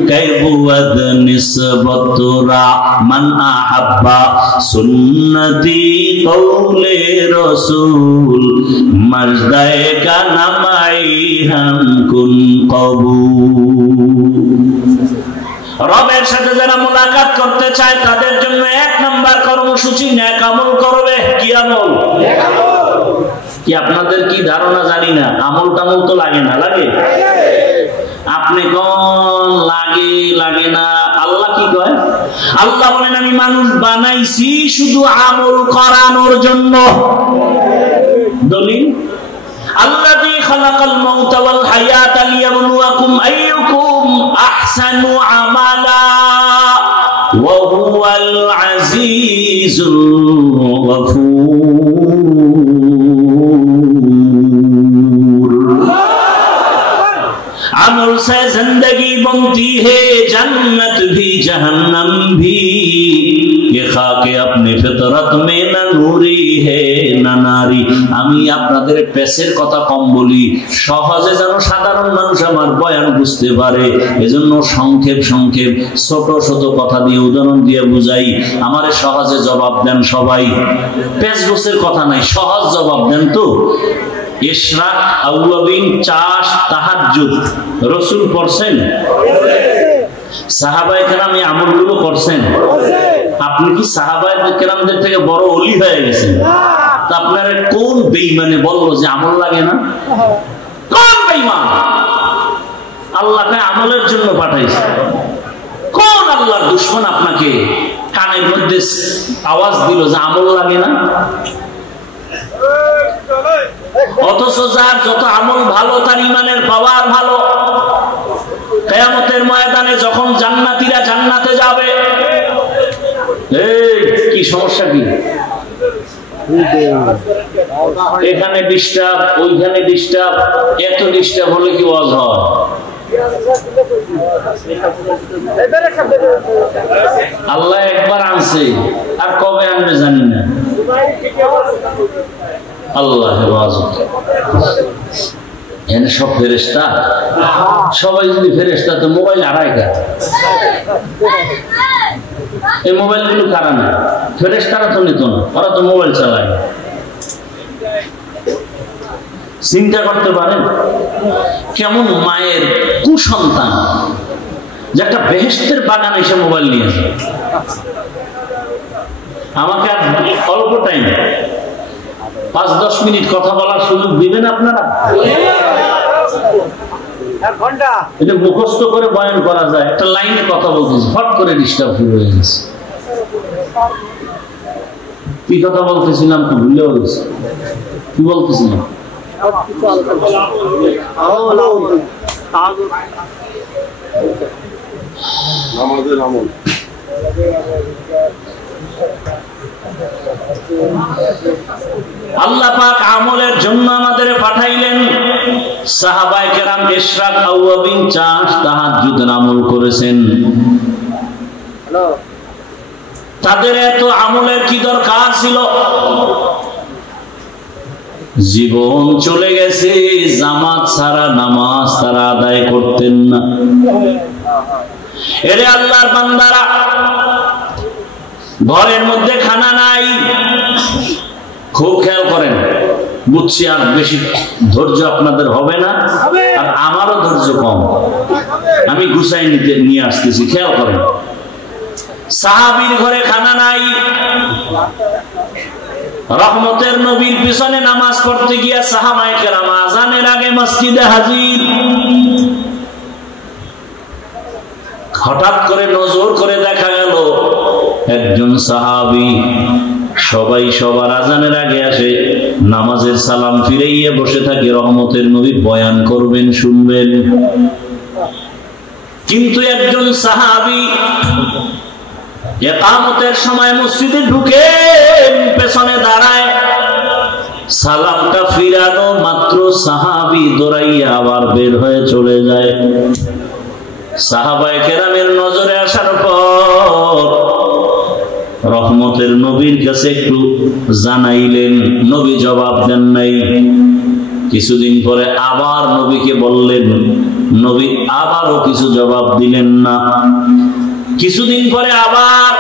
कैबुअद निस्बतुरा मन अहब्बा सुन्नती कौले रसूल मजदाए का नमाई हम कुन कबूल। রবের সাথে যারা মুলাকাত করতে চায় তাদের জন্য এক নাম্বার কর্মসূচি নেক আমল করবে। কি আমল? কি আপনাদের কি ধারণা জানি না, আমল টামল তো লাগে না, লাগে? আপনি কোন লাগে লাগে না? আল্লাহ কি কয়? আল্লাহ বলেন আমি মানুষ বানাইছি শুধু আমল করানোর জন্য। দলিল আল্লাযী খালাকাল মাউতা ওয়াল হায়াতা লিয়াবলুয়াকুম আইয়ুকুম আহসানু আমালা ওয়া হুয়াল আজিজুল গফুর। अमल से जिंदगी बनती है, जन्नत भी जहन्नम भी। ये खाके अपनी फितरत में न नूरी है न नारी। আমি আপনাদের পেশের কথা কম বলি, সহজে যেন সাধারণ মানুষ আমার বয়ান বুঝতে পারে, এজন্য সংক্ষেপ সংক্ষেপ ছোট ছোট কথা দিয়ে উদাহরণ দিয়ে বুঝাই। আমারে সহজে জবাব দেন সবাই, পেশ গোছের কথা নাই, সহজ জবাব দেন তো। ইশরাক, আউয়াবিন, চাষ, তাহাজ্জুদ রাসূল পড়ছেন? সাহাবায়ে কেরাম এই আমলগুলো করছেন? আপনি কি সাহাবায়ে কেরামদের থেকে বড় ওলি হয়ে গেছেন? তা আপনারা কোন বেঈমানে বললো যে আমল লাগে না? কোন বেঈমান? আল্লাহকে আমলের জন্য পাঠাইছে। কোন আল্লাহর দুশমন আপনাকে কানের মধ্যে আওয়াজ দিল যে আমল লাগে না? অথচ যার যত আমল ভালো তার ইমানের পাওয়ার ভালো। কিয়ামতের ময়দানে যখন জান্নাতীরা জান্নাতে যাবে, এই কি সমস্যা কি? এখানে ডিস্টার্ব, ওইখানে ডিস্টার্ব, এত ডিস্টার্ব হলে কি ওয়াজ হয়? আল্লাহ একবার আনছে, আর কবে আনবে জানি না। আল্লাহ হেফাজত। এখানে সব ফেরেশতা, সবাই যদি ফেরেশতা তো মোবাইল হারায়। এই মোবাইল গুলো কারা না? ফেরেশতারা তো নিত না, ওরা তো মোবাইল চালায়। চিন্তা করতে পারেন কেমন মায়ের কুসন্তান যে একটা বেহেশতের বাগান এসে মোবাইল নিয়ে আসে। আমাকে আর অল্প টাইম 5-10 মিনিট কথা বলার সুযোগ দিবেন আপনারা? এটা মুখস্থ করে বয়ান করা যায়, একটা লাইনে কথা বলতেছি, হট করে ডিস্টার্ব শুরু হয়ে গেছে। কি কথা বলতেছিলাম তো ভুলেও গেছি। কি বলতেছিলাম? আল্লাহ পাক আমলের জন্য আমাদের পাঠাইলেন। সাহাবায়ে কেরাম ইশরাক, আওয়াবিন, চাষ, তাহাজ্জুদ আমল করেছেন। তাদের এত আমলের কি দরকার ছিল? জীবন চলে গেছে, জামাত ছাড়া নামাজ তারা আদায় করতেন না। এরে আল্লাহর বান্দারা, ঘরের মধ্যে খানা নাই, খুব খেয়াল করেন। বুঝছি আর বেশি ধৈর্য আপনাদের হবে না, আর আমারও ধৈর্য কম। আমি গুছাই নিয়ে আসতেছি, খেয়াল করেন। সাহাবীর ঘরে খানা নাই। রহমতের নবীর পিছনে নামাজ পড়তে গিয়া সাহাবায়ে কেরাম আযানের আগে মসজিদে হাজির। হঠাৎ করে নজর করে দেখা গেল একজন সাহাবী সবাই সবার আযানের আগে আসে, নামাজের সালাম ফিরাইয়া বসে থাকে, রহমতের নবী বয়ান করবেন, শুনবেন। কিন্তু একজন সাহাবী ইকামতের সময় মসজিদে ঢুকে পেছনে দাঁড়ায়, সালামটা ফিরানো মাত্র সাহাবী দৌড়াইয়া আবার বের হয়ে চলে যায়। সাহাবায়ে কেরামের নজরে আসার পর রহমতের নবীর কাছে একটু জানাইলেন, নবী জবাব দেন নাই। কিছুদিন পরে আবার নবীকে বললেন, নবী আবারও কিছু জবাব দিলেন না। কিছুদিন পরে আবার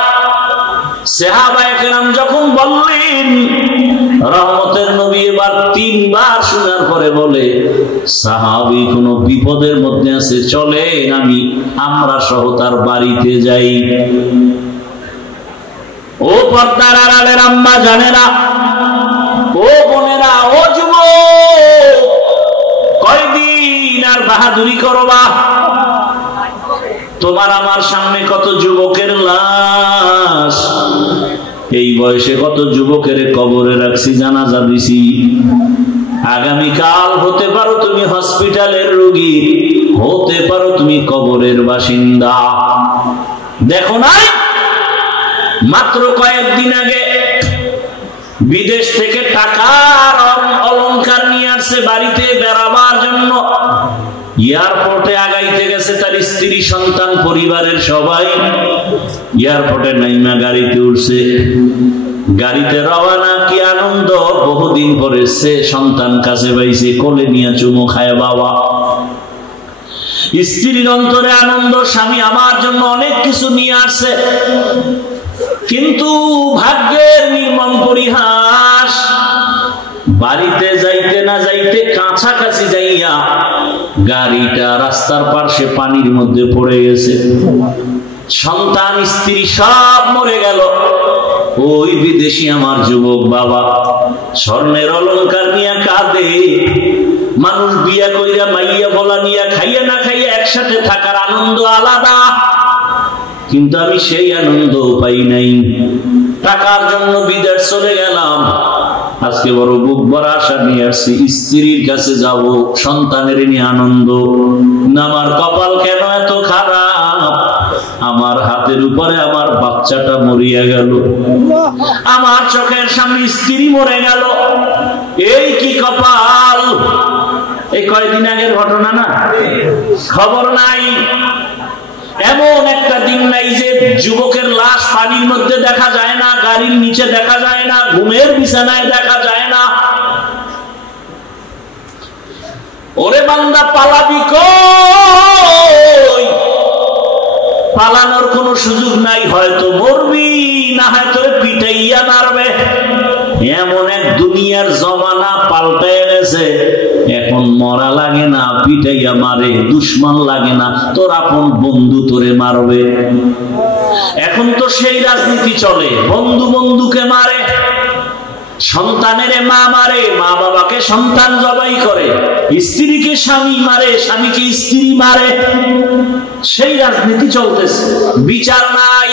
সাহাবায়ে কেরাম যখন বললেন, রহমতের নবী এবার 3 বার শোনার পরে বলে, সাহাবী কোনো বিপদের মধ্যে আছে, চলেন আমরা সহ তার বাড়িতে যাই। ও পর্দার আড়ালের আম্মা জানেরা, ও বোনেরা, ও যুবক, কয়দিন আর বাহাদুরি করবা? তোমার আমার সামনে কত যুবকের লাশ, এই বয়সে কত যুবকের কবরে রাখছি, জানাজা দিছি। আগামীকাল হতে পারো তুমি হসপিটালের রোগী, হতে পারো তুমি কবরের বাসিন্দা। দেখো নাই মাত্র কয়েকদিন আগে বিদেশ থেকে টাকার অলংকার নিয়ে আসছে বাড়িতে বেড়াবার জন্য, এয়ারপোর্টে আগাইতে গেছে তার স্ত্রী, সন্তান, পরিবারের সবাই। এয়ারপোর্টে নাইমা গাড়িতে উঠছে, গাড়িতে রওনা, কি আনন্দ! বহুদিন পরে সে সন্তান কাছে পাইছে, কোলে নিয়ে চুমো খায় বাবা। স্ত্রীর অন্তরে আনন্দ, স্বামী আমার জন্য অনেক কিছু নিয়ে আসছে। কিন্তু ভাগ্যের নির্মম পরিহাস, বাড়িতে যাইতে না যাইতে কাছাকাছি যাইয়া গাড়িটা রাস্তার পাশে পানির মধ্যে পড়ে গেছে। সন্তান, স্ত্রী সব মরে গেল। ওই বিদেশি আমার যুবক বাবা স্বর্ণের অলংকার নিয়ে কাঁদে। মানুষ বিয়া কইরা মাইয়া বলা নিয়ে খাইয়া না খাইয়া একসাথে থাকার আনন্দ আলাদা, কিন্তু আমি সেই আনন্দ পাই নাই। টাকার জন্য বিদেশ চলে গেলাম, আজকে বড় বুক ভরা আশা নিয়ে আসছি, স্ত্রীর কাছে যাব, সন্তানের নিয়ে আনন্দ। আমার কপাল কেন এত খারাপ, আমার হাতের উপরে আমার বাচ্চাটা মরিয়া গেল, আমার চোখের সামনে স্ত্রী মরে গেল, এই কি কপাল! এই কয়েকদিন আগের ঘটনা না, খবর নাই। এমন একটা দিন নাই যে যুবকের লাশ পানির মধ্যে দেখা যায় না, গাড়ির নিচে দেখা যায় না, ঘুমের বিছানায় দেখা যায় না। ওরে বান্দা, পালাবি কই? পালানোর কোনো সুযোগ নাই, হয়তো মরবি, না হয়তো পিটাইয়া মারবে। এমন এক দুনিয়ার জমানা পাল্টায় গেছে, এখন মরা লাগে না, পিটাইয়া মারে। দুশ্মন লাগে না, তোর আপন বন্ধু তোরে মারবে। এখন তো সেই রাজনীতি চলে, বন্ধু বন্ধুকে মারে, সন্তানের মা মারে, মা বাবাকে সন্তান জবাই করে, স্ত্রীকে স্বামী মারে, স্বামীকে স্ত্রী মারে। সেই রাজনীতি চলতেছে, বিচার নাই।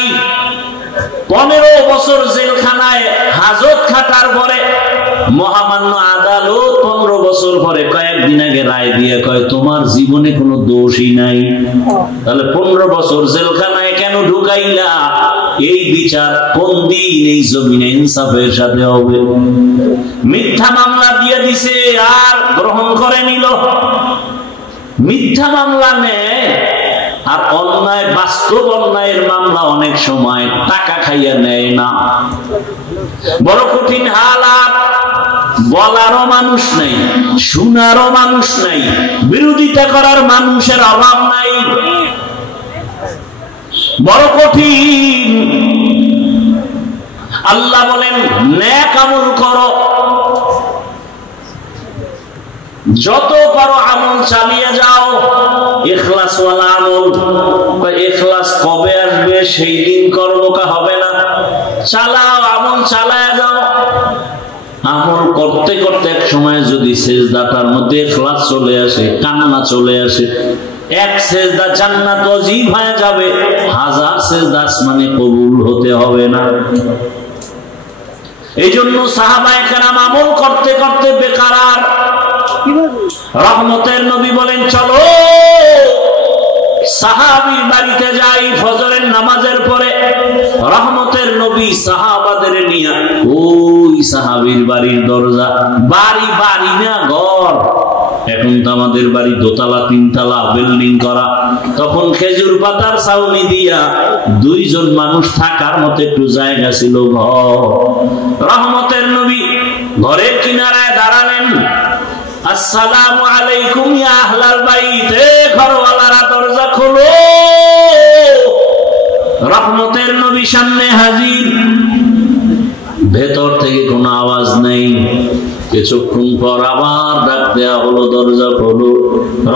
15 বছর জেলখানায় হাজত খাটার পরে মহামান্য আদালত 15 বছর পরে কয়েকদিন আগে রায় দিয়ে কয়, তোমার জীবনে কোনো দোষই নাই। তাহলে 15 বছর জেলখানায় কেন ঢুকাইলা? এই বিচার কোন দিন এই জমিনে ইনসাফের সাথে হবে? মিথ্যা মামলা দিয়ে দিছে আর গ্রহণ করে নিল। মিথ্যা মামলা নেয় আর অন্যায়, বাস্তব অন্যায়ের মামলা অনেক সময় টাকা খাইয়া নেয় না। বড় কঠিন হালাত, বলারও মানুষ নাই, শোনারও মানুষ নাই, বিরোধিতা করার মানুষের অভাব নাই, বড় কঠিন। আল্লাহ বলেন, নেক আমল করো, যত পারো আমল চালিয়ে যাও, ইখলাস ওয়ালা আমল। ইখলাস কবে আসবে? সেই দিন করবো কা হবে না? চালাও, আমল চালায় যাও। আমল করতে করতে এক সময় যদি সেজদাটার মধ্যে ইখলাস চলে আসে, কান্না চলে আসে, এক সেজদা জান্নাত ওয়াজিব হয়ে যাবে, 1000 সেজদা আসমানে কবুল হতে হবে না। এই জন্য সাহাবায়ে কেরাম আমল করতে করতে বেকারার। রহমতের নবী বলেন, চলো সাহাবীর বাড়িতে যাই ফজরের নামাজের পরে। রহমতের নবী সাহাবাদের নিয়ে ওই সাহাবীর বাড়ির দরজা, বাড়ি বাড়ি না ঘর, এখন তো আমাদের বাড়ি দোতলা তিনতলা বিল্ডিং করা, তখন খেজুর পাতার ছাউনি দিয়া 2 জন মানুষ থাকার মতো একটু জায়গা ছিল ঘর। রহমতের নবী ঘরের কিনারায় দাঁড়ালেন, আসসালামু আলাইকুম ইয়া আহলাল বাইত, ঘরওয়ালারা দরজা খোলো। রহমতের নবী সামনে হাজির। ভেতর থেকে কোনো আওয়াজ নেই। কিছুক্ষণ পর আবার ডাক দেয়া হলো, দরজা খোলো।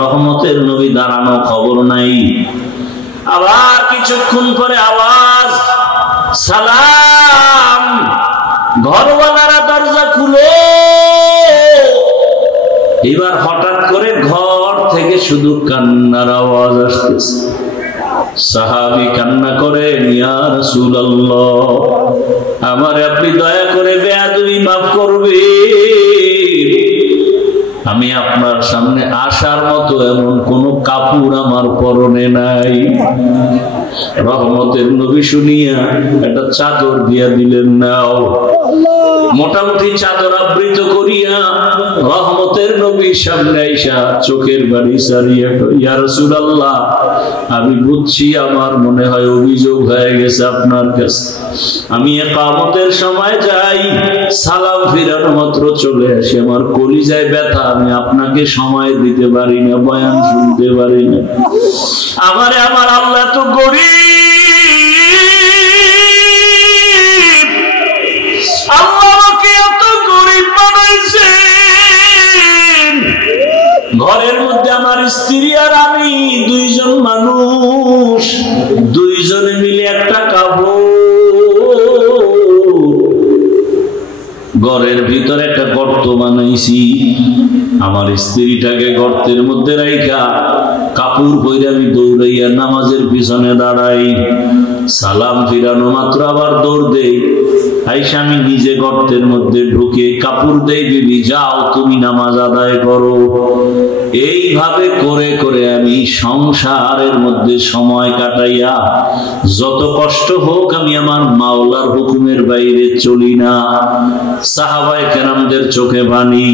রহমতের নবী দাঁড়ানো, খবর নাই। আবার কিছুক্ষণ পরে আওয়াজ, সালাম, ঘরওয়ালারা দরজা খুলো। এবার হঠাৎ করে ঘর থেকে শুধু কান্নার আওয়াজ আসতেছে। সাহাবী কান্না করে, ইয়া রাসূলুল্লাহ, আমারে আপনি দয়া করে বেয়াদবি মাফ করবেন। আমি আপনার সামনে আসার মতো এমন কোন কাপড় আমার পরনে নাই। রহমতের নবী শুনিয়া একটা চাদর দিয়া দিলেন, নাও। মোটামুটি চাদর আবৃত করিয়া রহমতের নবীর সামনে আইসা চোখের বাড়ি সারিয়া, ইয়া রাসূলুল্লাহ, আমি বুঝছি আমার মনে হয় অভিযোগ হয়ে গেছে আপনার কাছে। আমি ইকামতের সময় যাই, সালাম ফিরানো মাত্র চলে আসি, আমার কলিজায় ব্যথা, আমি আপনাকে সময় দিতে পারি না, বয়ান শুনতে পারি না। আমারে আমার আল্লাহ তো গরীব, আল্লাহকে এত গরীব বানাইছেন। ঘরের মধ্যে আমার স্ত্রী আর আমি দুইজন মানুষ, দুইজনে মিলে একটা কাপড়। ঘরের ভিতরে একটা গর্ত বানাইছি, আমার স্ত্রীটাকে গর্তের মধ্যে রাইখা কাপড় পরে আমি দৌড়াইয়া নামাজের পিছনে দাঁড়াই। সালাম ফিরানো মাত্র আবার দৌড় দেই। আইসা আমি নিজে গর্তের মধ্যে ঢুকে কাপড় দেই, বিবি যাও তুমি নামাজ আদায় করো। এইভাবে করে করে আমি সংসারের মধ্যে সময় কাটাইয়া, যত কষ্ট হোক আমি আমার মাওলার হুকুমের বাইরে চলি না। সাহাবায়ে কেরামদের চোখে পানি,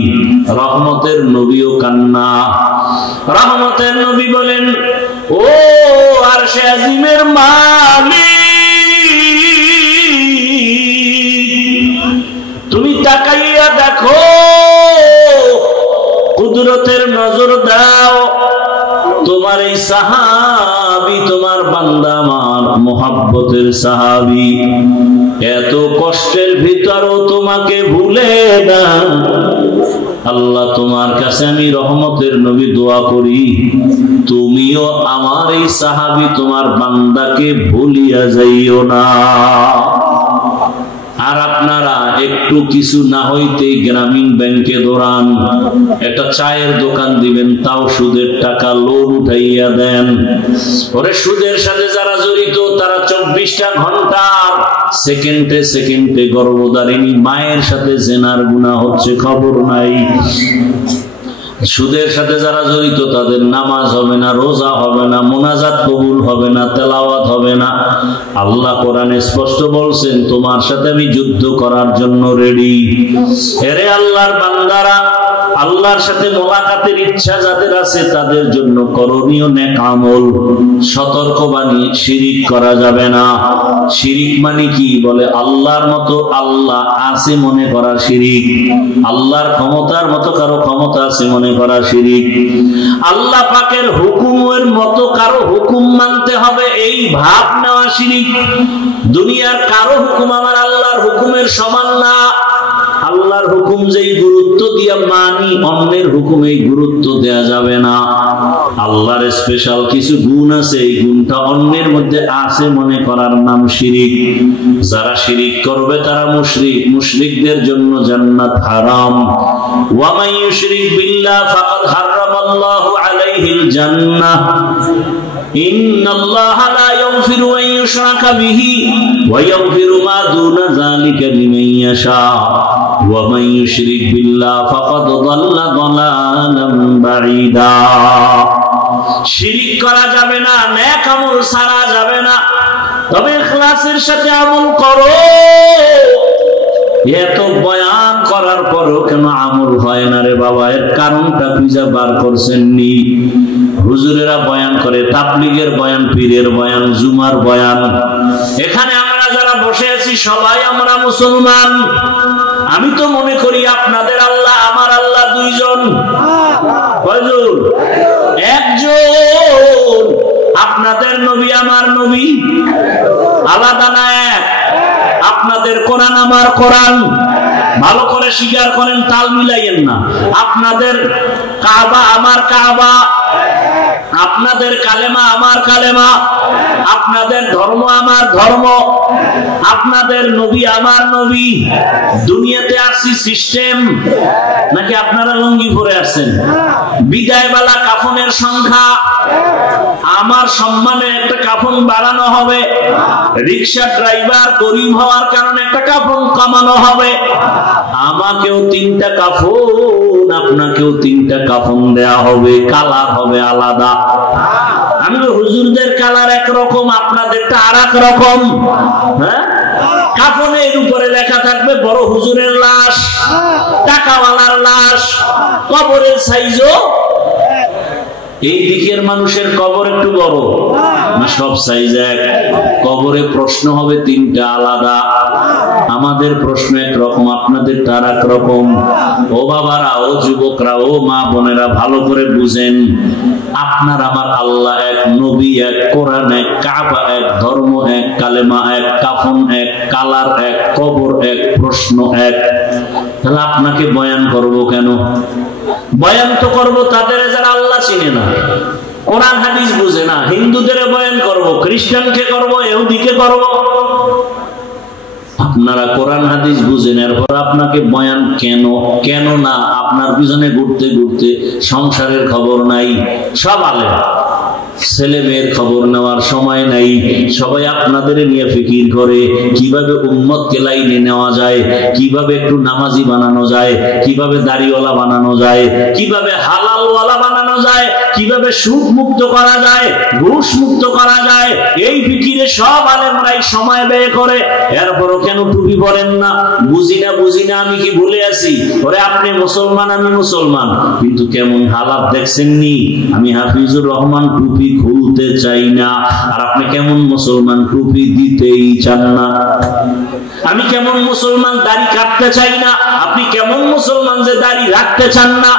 রহমতের নবীও কান্না। রহমতের নবী বলেন, ও আরশে আজিমের মালিক, তুমি তাকাইয়া দেখো, কুদরতের নজর দাও। তোমার এই সাহাবী, তোমার বান্দা, আমার মুহাব্বতের সাহাবী, এত কষ্টের ভিতরও তোমাকে ভুলে না। আল্লাহ, তোমার কাছে আমি রহমতের নবী দোয়া করি, তুমিও আমার এই সাহাবী, তোমার বান্দাকে ভুলিয়া যাইও না। আর আপনারা একটু কিছু না হইতে গ্রামীণ ব্যাংকে দৌড়ান, একটা চায়ের দোকান দিবেন, তাও সুদের টাকা লোন উঠাইয়া দেন। ওরে সুদের সাথে যারা জড়িত তারা 24টা ঘন্টার সেকেন্ডে সেকেন্ডে গর্ভধারিণী মায়ের সাথে জেনার গুনাহ হচ্ছে, খবর নাই। সুদের সাথে যারা জড়িত তাদের নামাজ হবে না, রোজা হবে না, মুনাজাত কবুল হবে না, তেলাওয়াত হবে না। আল্লাহ কোরআনে স্পষ্ট বলছেন, তোমার সাথে আমি যুদ্ধ করার জন্য রেডি। এরে আল্লাহর বান্দারা, আল্লাহর সাথে মোলাকাতের ইচ্ছা যাদের আছে তাদের জন্য করণীয় নেক আমল। সতর্কবাণী, শিরিক করা যাবে না। শিরিক মানে কি? বলে আল্লাহর মতো আল্লাহ আছে মনে করা শিরিক, আল্লাহর ক্ষমতার মতো কারো ক্ষমতা আছে মনে করা শিরিক, আল্লাহ পাকের হুকুমের মতো কারো হুকুম মানতে হবে এই ভাব নেওয়া শিরিক। দুনিয়ার কারো হুকুম আমার আল্লাহর হুকুমের সমান না। আল্লাহর হুকুম যেই গুরুত্ব দিয়া মানি, অন্যের হুকুমে গুরুত্ব দেয়া যাবে না। আল্লাহর স্পেশাল কিছু গুণ আছে, এই গুণটা অন্যের মধ্যে আছে মনে করার নাম শিরিক। যারা শিরিক করবে তারা মুশরিক, মুশরিকদের জন্য জান্নাত হারাম। ওয়া মান ইউশরিক বিল্লাহ ফাকাদ হারামাল্লাহু আলাইহিল জান্নাহ। ইন্নাল্লাহা লা ইয়াগফিরু আন ইউশরাকা বিহি ওয়া ইয়াগফিরু মা দুনা যালিকা লিমান ইয়াশা। ওয়া মান ইউশরিক বিল্লাহ ফাকাদ দাল্লা দালালান বাঈদা। শিরিক করা যাবে না, নেক আমল ছাড়া যাবে না, তবে ইখলাসের সাথে আমল করো। এত বয়ান করার পরও কেন আমল হয় না রে বাবা? এর কারণটা খুঁজে বার করছেন নি? হুজুরেরা বয়ান করে, তাবলীগের বয়ান, পীরের বয়ান, জুমার বয়ান। এখানে আমরা যারা বসে আছি সবাই আমরা মুসলমান। আমি তো মনে করি আপনাদের আল্লাহ আমার আল্লাহ দুইজন। কয়জন? একজন। আপনাদের নবী আমার নবী আলাদা না এক? আপনাদের কোরআন আমার কোরআন, ভালো করে স্বীকার করেন, তাল মিলাইয়েন না। আপনাদের কাবা আমার কাবা, আপনাদের কালেমা আমার কালেমা, আপনাদের ধর্ম আমার ধর্ম, আপনাদের নবী আমার নবী। দুনিয়াতে আসছি সিস্টেম নাকি আপনারা লুঙ্গি পরে আসছেন? বিদায়বেলা কাফনের সংখ্যা, আমার সম্মানে একটা কাফন বাড়ানো হবে, রিক্সা ড্রাইভার গরিব হওয়ার কারণে একটা কাফন কমানো হবে, আমাকেও 3টা কাফন, আপনাকেও 3টা কাফন দেয়া হবে, কালার হবে আলাদা। আমি তো হুজুরদের কালার একরকম, আপনাদেরটা আর এক রকম। হ্যাঁ, কাফনের উপরে লেখা থাকবে বড় হুজুরের লাশ, টাকাওয়ালার লাশ, কবরের সাইজও এই দিকের মানুষের কবর একটু বড় না সব সাইজ এক? কবরে প্রশ্ন হবে 3টা আলাদা। আমাদের প্রশ্ন একরকম, আপনাদের তার একরকম। ও বাবারা, ও যুবকরা, ও মা বোনেরা, ভালো করে বুঝেন, আপনার আমার আল্লাহ এক, নবী এক, কোরআন এক, কাবা এক, ধর্ম এক, কালেমা এক, কাফন এক, কালার এক, কবর এক, প্রশ্ন এক। তাহলে আপনাকে বয়ান করব কেন? বয়ান তো করবো তাদের যারা আল্লাহ চিনে না, কোরআন হাদিস বুঝে না। হিন্দুদের বয়ান করব, খ্রিস্টানকে করব, ইহুদিকে করব। আপনারা কোরআন হাদিস বুঝেন, এরপর আপনাকে বয়ান কেন? কেন না? আপনার পিছনে ঘুরতে ঘুরতে সংসারের খবর নাই, সব আলেম, ছেলে মেয়ের খবর নেওয়ার সময় নাই। সবাই আপনাদের নিয়ে ফিকির করে কিভাবে উম্মতকে লাইনে নেওয়া যায়, কিভাবে একটু নামাজি বানানো যায়, কিভাবে দাড়িওয়ালা বানানো যায়, কিভাবে হালালওয়ালা বানানো যায়, কিভাবে সুদ মুক্ত করা যায়, ঘুষ মুক্ত করা যায়। এই ফিকিরে সব আলেমরাই সময় ব্যয় করে। এরপরও কেন টুপি পরেন না? বুঝি না, বুঝি না, আমি কি ভুলে আছি? ওরে আপনি মুসলমান, আমি মুসলমান, কিন্তু কেমন হালাত দেখছেননি? আমি হাফিজুর রহমান টুপি খুলতে চাই না, আর আপনি কেমন মুসলমান টুপি দিতেই চান না। আমি কেমন মুসলমান দাড়ি কাটতে চাই না, আপনি কেমন মুসলমান যে দাড়ি রাখতে চান না।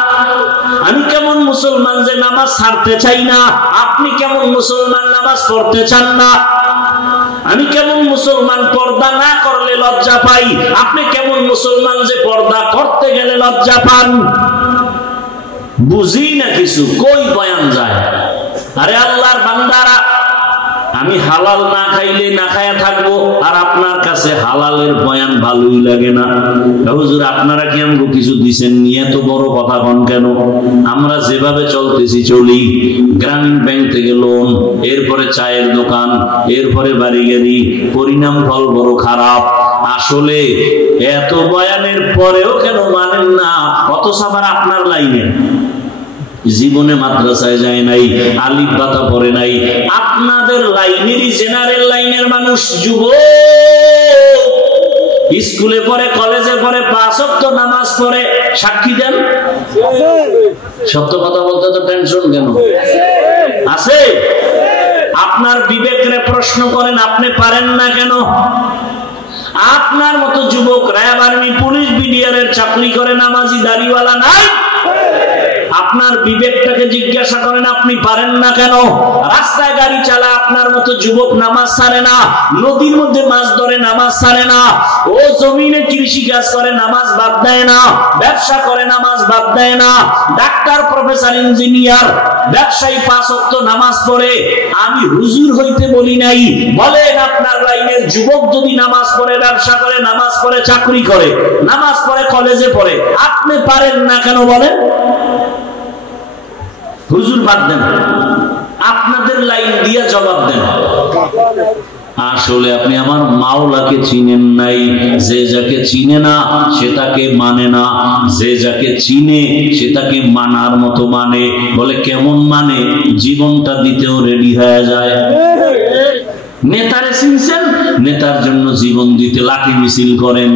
আমি কেমন মুসলমান যে নামাজ ছাড়তে চাই না, আপনি কেমন মুসলমান নামাজ পড়তে চান না। আমি কেমন মুসলমান পর্দা না করলে লজ্জা পাই, আপনি কেমন মুসলমান যে পর্দা করতে গেলে লজ্জা পান। বুঝি না কিছু, কই বয়ান যায়? আরে আল্লাহর বান্দারা, আমি হালাল না খাইলে না খায়া থাকবো, আর আপনার কাছে হালালের বয়ান ভালোই লাগে না। হুজুর আপনারা কি আমাকে কিছু দিছেন নিয়ে এত বড় কথা কন কেন? আমরা যেভাবে চলতেছি চলি, গ্রামীণ ব্যাংক থেকে লোন, এরপরে চায়ের দোকান, এরপরে বাড়ি গাড়ি, পরিণাম ফল বড় খারাপ। আসলে এত বয়ানের পরেও কেন মানেন না? অথচ আবার আপনার লাইনে জীবনে মাদ্রাসায় যায় নাই, আলিফ বাতা পড়ে নাই। আপনাদের লাইনেরই জেনারেল লাইনের মানুষ, যুবক, স্কুলে পড়ে, কলেজে পড়ে, 5 ওয়াক্ত নামাজ পড়ে, সাক্ষী দেন। সত্য কথা বলতে তো টেনশন কেন? আছে? আপনার বিবেকরে প্রশ্ন করেন, আপনি পারেন না কেন? আপনার মতো যুবক র্যাব, আর্মি, পুলিশ, বিডিআর চাকরি করে, নামাজি দাড়িওয়ালা নাই। আপনার বিবেকটাকে জিজ্ঞাসা করেন, আপনি পারেন না কেন? রাস্তায় গাড়ি চালায় আপনার মতো যুবক নামাজ ছাড়ে না, নদীর মধ্যে মাছ ধরে নামাজ ছাড়ে না, ও জমিনে কৃষি কাজ করে নামাজ বাদ দেয় না, ব্যবসা করে নামাজ বাদ দেয় না, ডাক্তার, প্রফেসর, ইঞ্জিনিয়ার, ব্যবসায়ী 5 ওয়াক্ত নামাজ পড়ে। আমি হুজুর হইতে বলি নাই। বলেন আপনার লাইনের যুবক যদি নামাজ পড়ে, ব্যবসা করে, নামাজ পড়ে, চাকরি করে, নামাজ পড়ে, কলেজে পড়ে, আপনি পারেন না কেন বলেন? হুজুর বাদ দেন, আপনাদের লাইন দিয়ে জবাব দেন। আসলে আপনি আমার মাওলাকে চিনেন নাই। যে যাকে চিনে না সে তাকে মানে না, যে যাকে চিনে সে তাকে মানার মতো মানে। বলে কেমন মানে? জীবনটা দিতেও রেডি হয়ে যায়। নেতারে চিনছেন, নেতার জন্য জীবন দিতে লাঠি মিছিল করেন।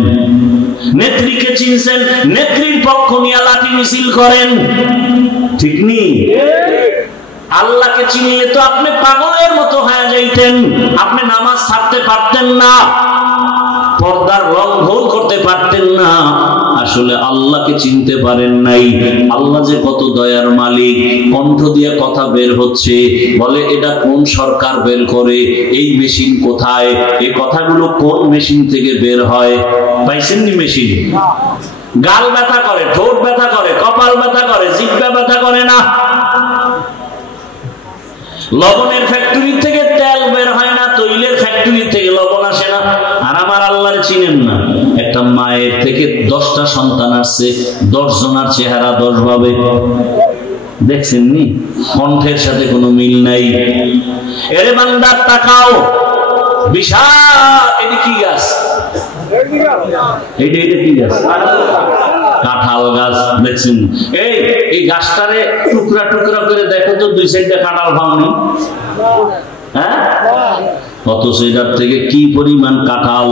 নেত্রীকে চিনছেন, নেত্রীর পক্ষ নিয়ে লাঠি মিছিল করেন। ঠিক নেই? আল্লাহকে চিনলে তো আপনি পাগলের মতো হয়ে যাইতেন। আপনি নামাজ ছাড়তে পারতেন না, পর্দার লঙ্ঘন করতে পারতেন না, আসলে আল্লাহকে চিনতে পারেন নাই। আল্লাহ যে কত দয়ার মালিক। কণ্ঠ দিয়ে কথা বের হচ্ছে, বলে এটা কোন সরকার বের করে, এই মেশিন কোথায়, এই কথাগুলো কোন মেশিন থেকে বের হয়। পাইছেননি মেশিন? গাল ব্যথা করে, ঠোঁট ব্যথা করে, কপাল ব্যথা করে, জিহ্বা ব্যথা করে না। লবণের ফ্যাক্টরি থেকে তেল বের হয় না, তৈলের ফ্যাক্টরি থেকে লবণ আসে না। আর আমার আল্লাহর চিনেন না। একটা মায়ের থেকে 10টা সন্তান আসছে, 10 জনের চেহারা 10 ভাবে। দেখছেন নি? কণ্ঠের সাথে কোনো মিল নাই। এরে বান্দা তাকাও, বিশাল, এটা কি গাছ? এটা কি গাছ? কাঁঠাল গাছ। দেখছেন এই গাছটারে টুকরা টুকরা করে দেখো তো, 2 সাইডে কাঁঠাল পাওনি? হ্যাঁ, অথচ এটার থেকে কি পরিমাণ কাঁঠাল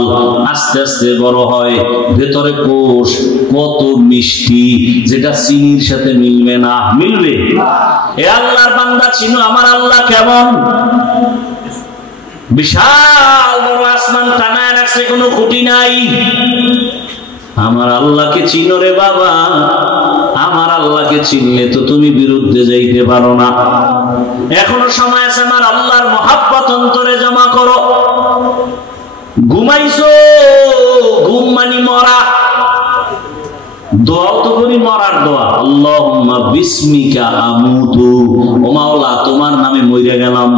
আস্তে আস্তে বড় হয়, ভেতরে কোষ কত মিষ্টি, যেটা চিনির সাথে মিলবে না। মিলবে? এ আল্লাহর বান্দা চিনো আমার আল্লাহ কেমন? বিশাল বড় আসমান টানায় রাখছে, কোনো খুঁটি নাই। আমার আল্লাহকে চিনো রে বাবা। আমার আল্লাহকে চিনলে তো তুমি বিরুদ্ধে যাইতে পারো না। এখনো সময় আছে, আমার আল্লাহর মহাব্বত অন্তরে জমা করো। ঘুমাইছো, ঘুম মানে মরা। দোয়া তো করি মরার দোয়া, আল্লাহুম্মা বিসমিকা আমুতু, ও মাওলা তোমার নামে মইরা গেলাম।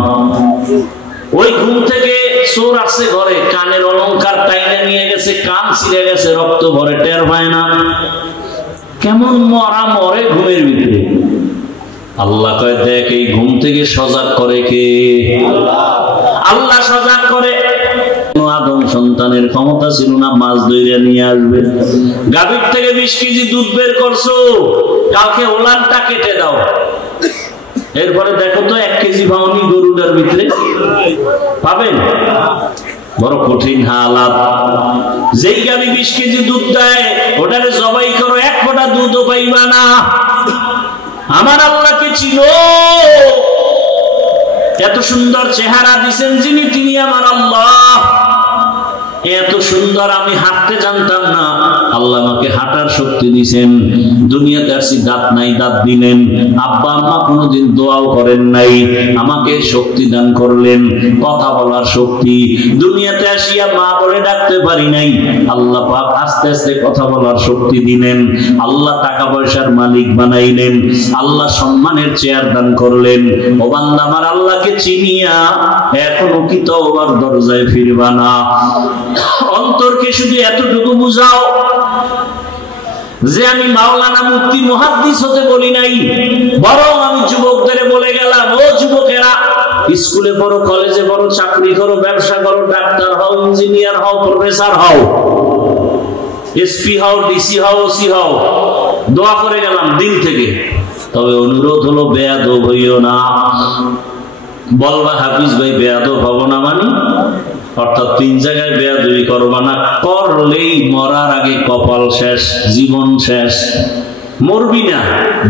ওই ঘুম থেকে চোর আসছে ঘরে, কানের অলংকার টাইনে নিয়ে গেছে, কান ছিঁড়ে গেছে, রক্ত ভরে, টের পায় না। কেমন মরা মরে ঘুমের ভিতরে। আল্লাহ কয় দেখ, এই ঘুম থেকে সজাগ করে কে? আল্লাহ সজাগ করে। আদম সন্তানের ক্ষমতা ছিল না মাছ ধরে নিয়ে আসবে। গাভীর থেকে 20 কেজি দুধ বের করছো, কালকে ওলানটা কেটে দাও। এরপরে দেখো তো 1 কেজি পাওনি গরুটার ভিতরে, পাবেন? বড় কঠিন হালাত। যেই গাভী 20 কেজি দুধ দেয়, ওটারে জবাই করো, 1 ফোঁটা দুধও পাইবা না। আমার আল্লাহকে চিনো। এত সুন্দর চেহারা দিছেন যিনি, তিনি আমার আল্লাহ। এত সুন্দর আমি হাঁটতে জানতাম না, আল্লাহ আমাকে হাঁটার শক্তি দিয়েছেন। দুনিয়াতে আসি, দাঁত নাই, দাঁত দিলেন। আব্বা আম্মা কোনোদিন দোয়াও করেন নাই, আমাকে শক্তি দান করলেন, কথা বলার শক্তি। দুনিয়াতে আসিয়া মা বলে ডাকতে পারি নাই, আল্লাহ পাক আস্তে আস্তে কথা বলার শক্তি দিলেন। আল্লাহ টাকা পয়সার মালিক বানাইলেন, আল্লাহ সম্মানের চেয়ার দান করলেন। ও বান্দা, আমার আল্লাহকে চিনিয়া এখনো কি তওবার দরজায় ফিরবা না? অন্তরকে শুধু এতটুকু বুঝাও যে আমি মাওলানা মুফতি মুহাদ্দিস হতে বলি নাই, বরং আমি যুবকদের বলে গেলাম, ও যুবকেরা, স্কুলে পড়ো, কলেজে পড়ো, চাকরি করো, ব্যবসা করো, ডাক্তার হও, ইঞ্জিনিয়ার হও, প্রফেসর হও, এসপি হও, ডিসি হও, ওসি হও, দোয়া করে গেলাম দিন থেকে। তবে অনুরোধ হলো, বেয়াদব হইও না। বলবা হাফিজ ভাই বেয়াদব হব না মানে, অর্থাৎ 3 জায়গায় বেয়াদবি করবা না, করলেই মরার আগে কপাল শেষ, জীবন শেষ। মরবি না,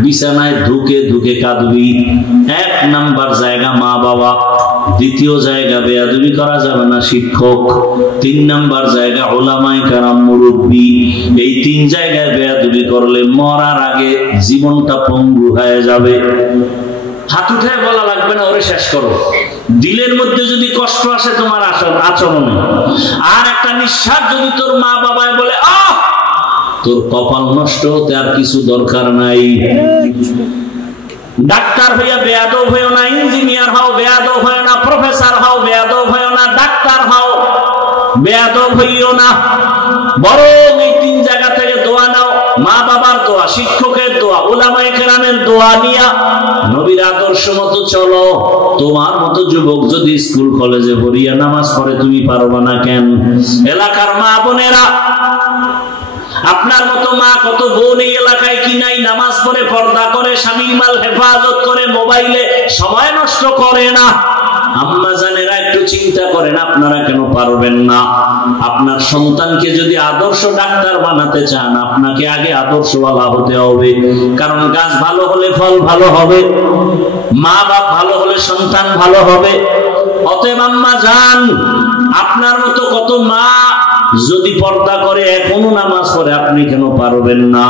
বিছানায় ধুকে ধুকে কাঁদবি। 1 নাম্বার জায়গা মা বাবা, 2য় জায়গা বেয়াদবি করা যাবে না শিক্ষক, 3 নাম্বার জায়গা উলামায়ে কেরাম মুরব্বি। এই 3 জায়গায় বেয়াদবি করলে মরার আগে জীবনটা পঙ্গু হয়ে যাবে। হাত উঠায় বলা লাগবে না, ওরে শেষ করো। দিলের মধ্যে যদি কষ্ট আসে তোমার আচরণে, আর একটা নিঃশ্বাস যদি তোর মা বাবায় বলে, আহ, তোর কপাল নষ্ট হতে আর কিছু দরকার নাই। ডাক্তার হইয়া বেয়াদব হইও না, ইঞ্জিনিয়ার হও বেয়াদব হইও না, প্রফেসর হও বেয়াদব হইও না, ডাক্তার হও বেয়াদব হইও না। বরং এই 3 জায়গা থেকে দোয়া নাও, মা বাবার দোয়া, শিক্ষকের দোয়া, উলামায়ে কেরামের দোয়া নিয়া নবীর আদর্শ মতো চলো। তোমার মতো যুবক যদি স্কুল কলেজে পড়িয়া নামাজ পড়ে, তুমি পারবা না কেন? এলাকার মা বোনেরা, আপনার মতো মা কত বোন এই এলাকায় কি নাই, নামাজ পড়ে, পর্দা করে, স্বামীর মাল হেফাজত করে, মোবাইলে সময় নষ্ট করে না। আম্মা জানেরা একটু চিন্তা করেন, আপনারা কেন পারবেন না? আপনার সন্তানকে যদি আদর্শ ডাক্তার বানাতে চান, আপনাকে আগে আদর্শওয়ালা হতে হবে। কারণ গাছ ভালো হলে ফল ভালো হবে, মা বাপ ভালো হলে সন্তান ভালো হবে। অতএব আম্মা জান, আপনার মতো কত মা যদি পর্দা করে এখনো নামাজ পড়ে, আপনি কেন পারবেন না?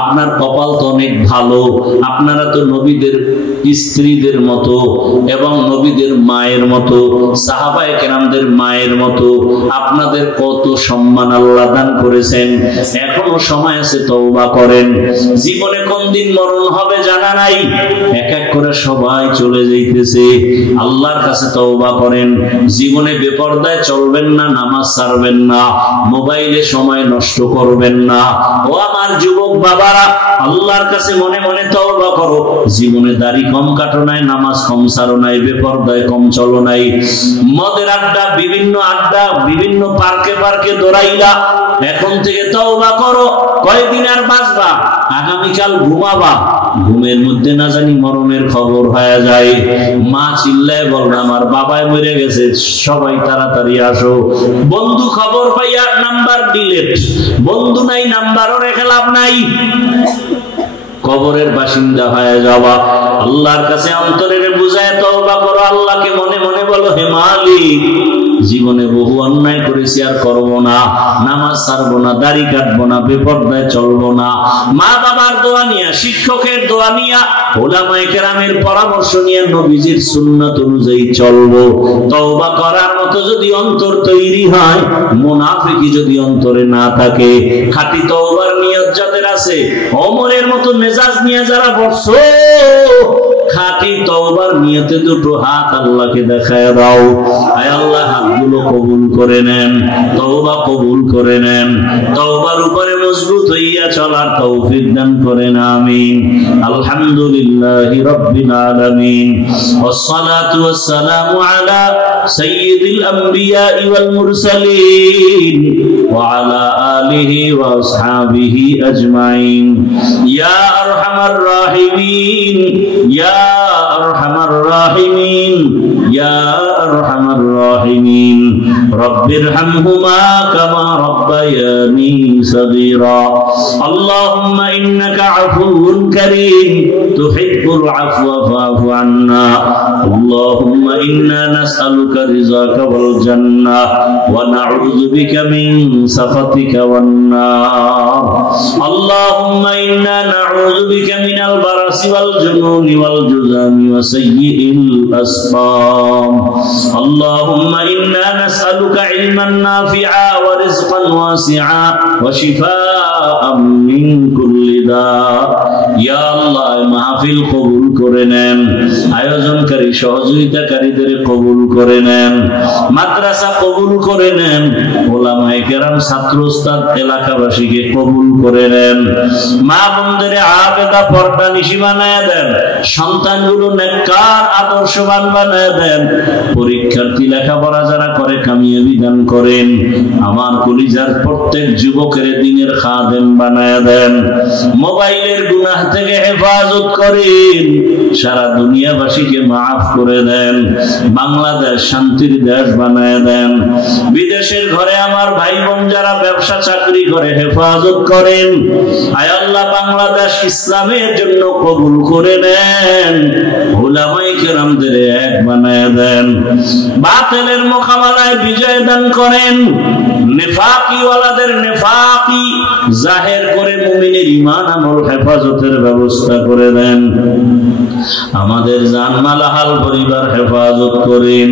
আপনার কপাল তো অনেক ভালো, আপনারা তো নবীদের স্ত্রীদের মতো এবং নবীদের মায়ের মতো, সাহাবায়ে কেরামদের মায়ের মতো। আপনাদের কত সম্মান আল্লাহ দান করেছেন। এখনো সময় আছে, তওবা করেন। জীবনে কোন দিন মরণ হবে জানা নাই, এক এক করে সবাই চলে যাইতেছে। আল্লাহর কাছে তওবা করেন। জীবনে বেপরদায় চলবেন না, নামাজ ছাড়বেন না, মোবাইলে সময় নষ্ট করবেন না। ও আমার যুবক বাবারা, আল্লাহর কাছে মনে মনে তওবা করো। জীবনে দাড়ি কম কাটো নাই, নামাজ কম ছাড়ো নাই, বেপরদায় কম চলো নাই, মদের আড্ডা, বিভিন্ন পার্কে পার্কে দৌড়াইলা। এখন থেকে তওবা করো। কয়দিন আর বাঁচবা? আগামীকাল ঘুমাবা, ঘুমের মধ্যে না জানি মরণের খবর হয়ে যায়। মা চিল্লায় বলবে আমার বাবাই মরে গেছে, সবাই তাড়াতাড়ি আসো। বন্ধু খবর পাইয়া নাম্বার ডিলিট, বন্ধু নাই নাম্বারও রেখে লাভ নাই। কবরের বাসিন্দা হয়ে যাওয়া। আল্লাহর কাছে অন্তরের বুঝায় তওবা করো। আল্লাহকে মনে মনে বলো, হে মালিক, জীবনে বহু অন্যায় করেছি, আর করবো না। নামাজ ছাড়বো না, দাড়ি কাটবো না, বেপরদায় চলবো না। মা বাবার দোয়া নিয়া, শিক্ষকের দোয়া নিয়া, উলামায়ে কেরামের পরামর্শ নিয়ে নবীজির সুন্নাত অনুযায়ী চলবো। তওবা করার মতো যদি অন্তর তৈরি হয়, মুনাফিকি যদি অন্তরে না থাকে, খাঁটি তওবার নিয়ত যাদের আছে, ওমরের মতো মেজাজ নিয়ে যারা বসছো, খাঁটি তওবার নিয়তে দুটো হাত আল্লাহকে দেখায় দাও। আয় আল্লাহ, হাতগুলো কবুল করে নেন, তওবা কবুল করে নেন, তওবার উপরে মজবুত হইয়া চলার তৌফিক দান করেন। আমিন। আলহামদুলিল্লাহি রাব্বিল আলামিন, ওয়াসসালাতু ওয়াসসালামু আলা সাইয়্যিদিল আমবিয়া ওয়াল মুরসালিন ওয়া আলা আলিহি ওয়া আসহাবিহি আজমাইন। ইয়া আরহামার রাহিমিন, ইয়া আরহামার রাহিমিন, ইয়া আরহামার রাহিমিন। রব্বিরহামহুমা কামা রাব্বায়ানি সগীরা। আল্লাহুম্মা ইন্নাকা আফুউন কারীম তুহিব্বুল আফওয়া ফা'ফু আন্না। আল্লাহুম্মা ইন্না নাসআলুকা রিযাকা ওয়াল জান্নাহ ওয়া নাউযু বিকা মিন সাখাতিকা ওয়ান নার। আল্লাহুম্মা ইন্না নাউযু বিকা মিনাল বারাসি ওয়াল জুনুনি ওয়াল জুযামি ওয়া সাইয়্যিল আসকাম। আল্লাহুম্মা ইন্না নাসআলুকা ইলমান নাফিআ ওয়া রিজকান ওয়াসিআ ওয়া শিফাআম মিন কুল্লি দা। ইয়া আল্লাহ, মাহফিল কবুল করে নেন, আয়োজনকারী সহযোগিতাকারীদের কবুল করে নেন, মাদ্রাসা কবুল করে নেন, উলামায়ে কেরাম, ছাত্র ওস্তাদ, এলাকাবাসীকে কবুল করে নেন। মা বোনদের আবেদা পর্দা নিশি বানায় দেন, সন্তানগুলো নেককার আদর্শবান বানায় দেন, পরীক্ষার্থী লেখাপড়া যারা করে কামিয়াবি দান করেন। আমার কলিজার প্রত্যেক যুবকের দিনের খাদেম বানায় দেন, মোবাইলের গুনাহ থেকে হেফাজত করেন, সারা দুনিয়াবাসীকে মাফ করে দেন, বাংলাদেশ শান্তির দেশ বানায় দেন। বিদেশের ঘরে আমার ভাই বোন যারা ব্যবসা চাকরি করে হেফাজত করেন। আয় আল্লাহ, বাংলাদেশ ইসলামের জন্য কবুল করে নেন, উলামায়ে কেরামদের এক বানায় দেন, বাতিলের মোকাবেলায় বিজয় দান করেন, নেফাকি ওয়ালাদের নেফাকি জাহের করে মুমিনের ঈমান আমল হেফাজতের ব্যবস্থা করে দেন। আমাদের জানমাল হাল পরিবার হেফাজত করেন,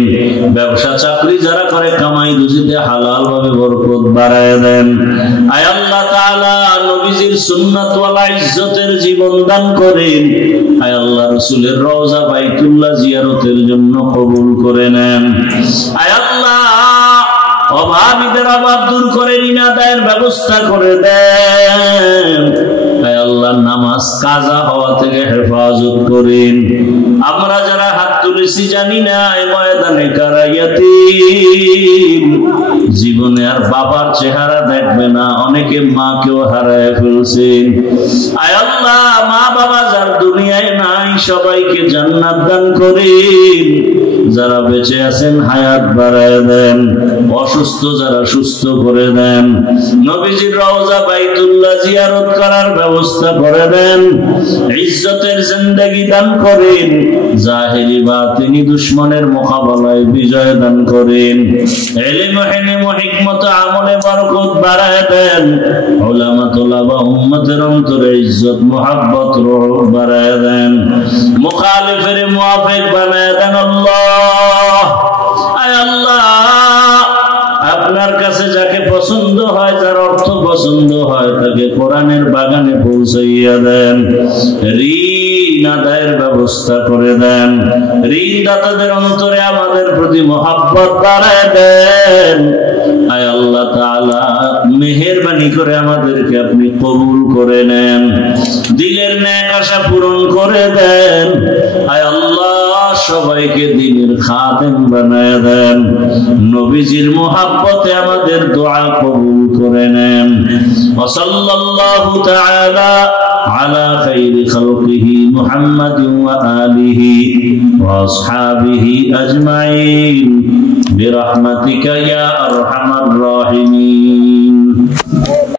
ব্যবসা চাকরি যারা করে কামাই রুজিতে হালাল ভাবে বরকত বাড়ায় দেন। আয় আল্লাহ তাআলা, নবীজির সুন্নাত ওয়ালা ইজ্জতের জীবন দান করেন। আয় আল্লাহ, রাসূলের রওজা বাইতুল্লাহ জিয়ারতের জন্য কবুল করে নেন। আয় আল্লাহ, অভাবীদের অভাব দূর করে ঋণ আদায়ের ব্যবস্থা করে দেন। আয় আল্লাহ, নামাজ কাজা হওয়া থেকে হেফাজত করেন। আমরা যারা হাত তুলেছি জানি না এই ময়দানে কারা ইয়াতীম, জীবনে আর বাবার চেহারা দেখবে না, অনেকে মাকেও হারায় ফেলছেন। আয় আল্লাহ, মা বাবা যার দুনিয়ায় নাই সবাইকে জান্নাত দান করেন, যারা বেঁচে আছেন হায়াত বাড়ায় দেন, অসুস্থ যারা সুস্থ করে দেন, নবীজির রওজা বাইতুল্লাহ জিয়ারত করার ব্যবস্থা করে দেন, ইজ্জতের জিন্দেগি দান করেন, জাহেরি বাতিনি দুশমনের মোকাবেলায় বিজয় দান করেন, ইলম হিলম হিকমত আমলে বরকত বাড়ায় দেন, উলামা তুলাবা উম্মতের অন্তরে ইজ্জত মুহাব্বত রূহ বাড়ায় দেন, মুখালিফের মুওয়াফিক বানায় দেন। আল্লাহ, আয় আল্লাহ, আপনার কাছে যাকে পছন্দ হয়, যার অর্থ পছন্দ হয়, তাকে কোরআনের বাগানে পৌঁছাইয়া দেন, ঋণ আদায়ের ব্যবস্থা করে দেন, ঋণ দাতাদের অন্তরে আমাদের প্রতি মহব্বত বাড়ায় দেন। আয় আল্লাহ তাআলা, মেহেরবানি করে আমাদেরকে আপনি কবুল করে নেন, দিলের নেক আশা পূরণ করে দেন। আয় আল্লাহ, সবাইকে দ্বীনের খাদেম বানায় দেন, নবীজির মুহাব্বতে আমাদের দোয়া কবুল করে নেন। ওয়া সাল্লাল্লাহু তাআলা আলা খাইরি খালকিহি মুহাম্মাদিন ওয়া আলিহি ওয়া আসহাবিহি আজমাইন বিরহমাতিকা ইয়া আরহামার রাহিমিন।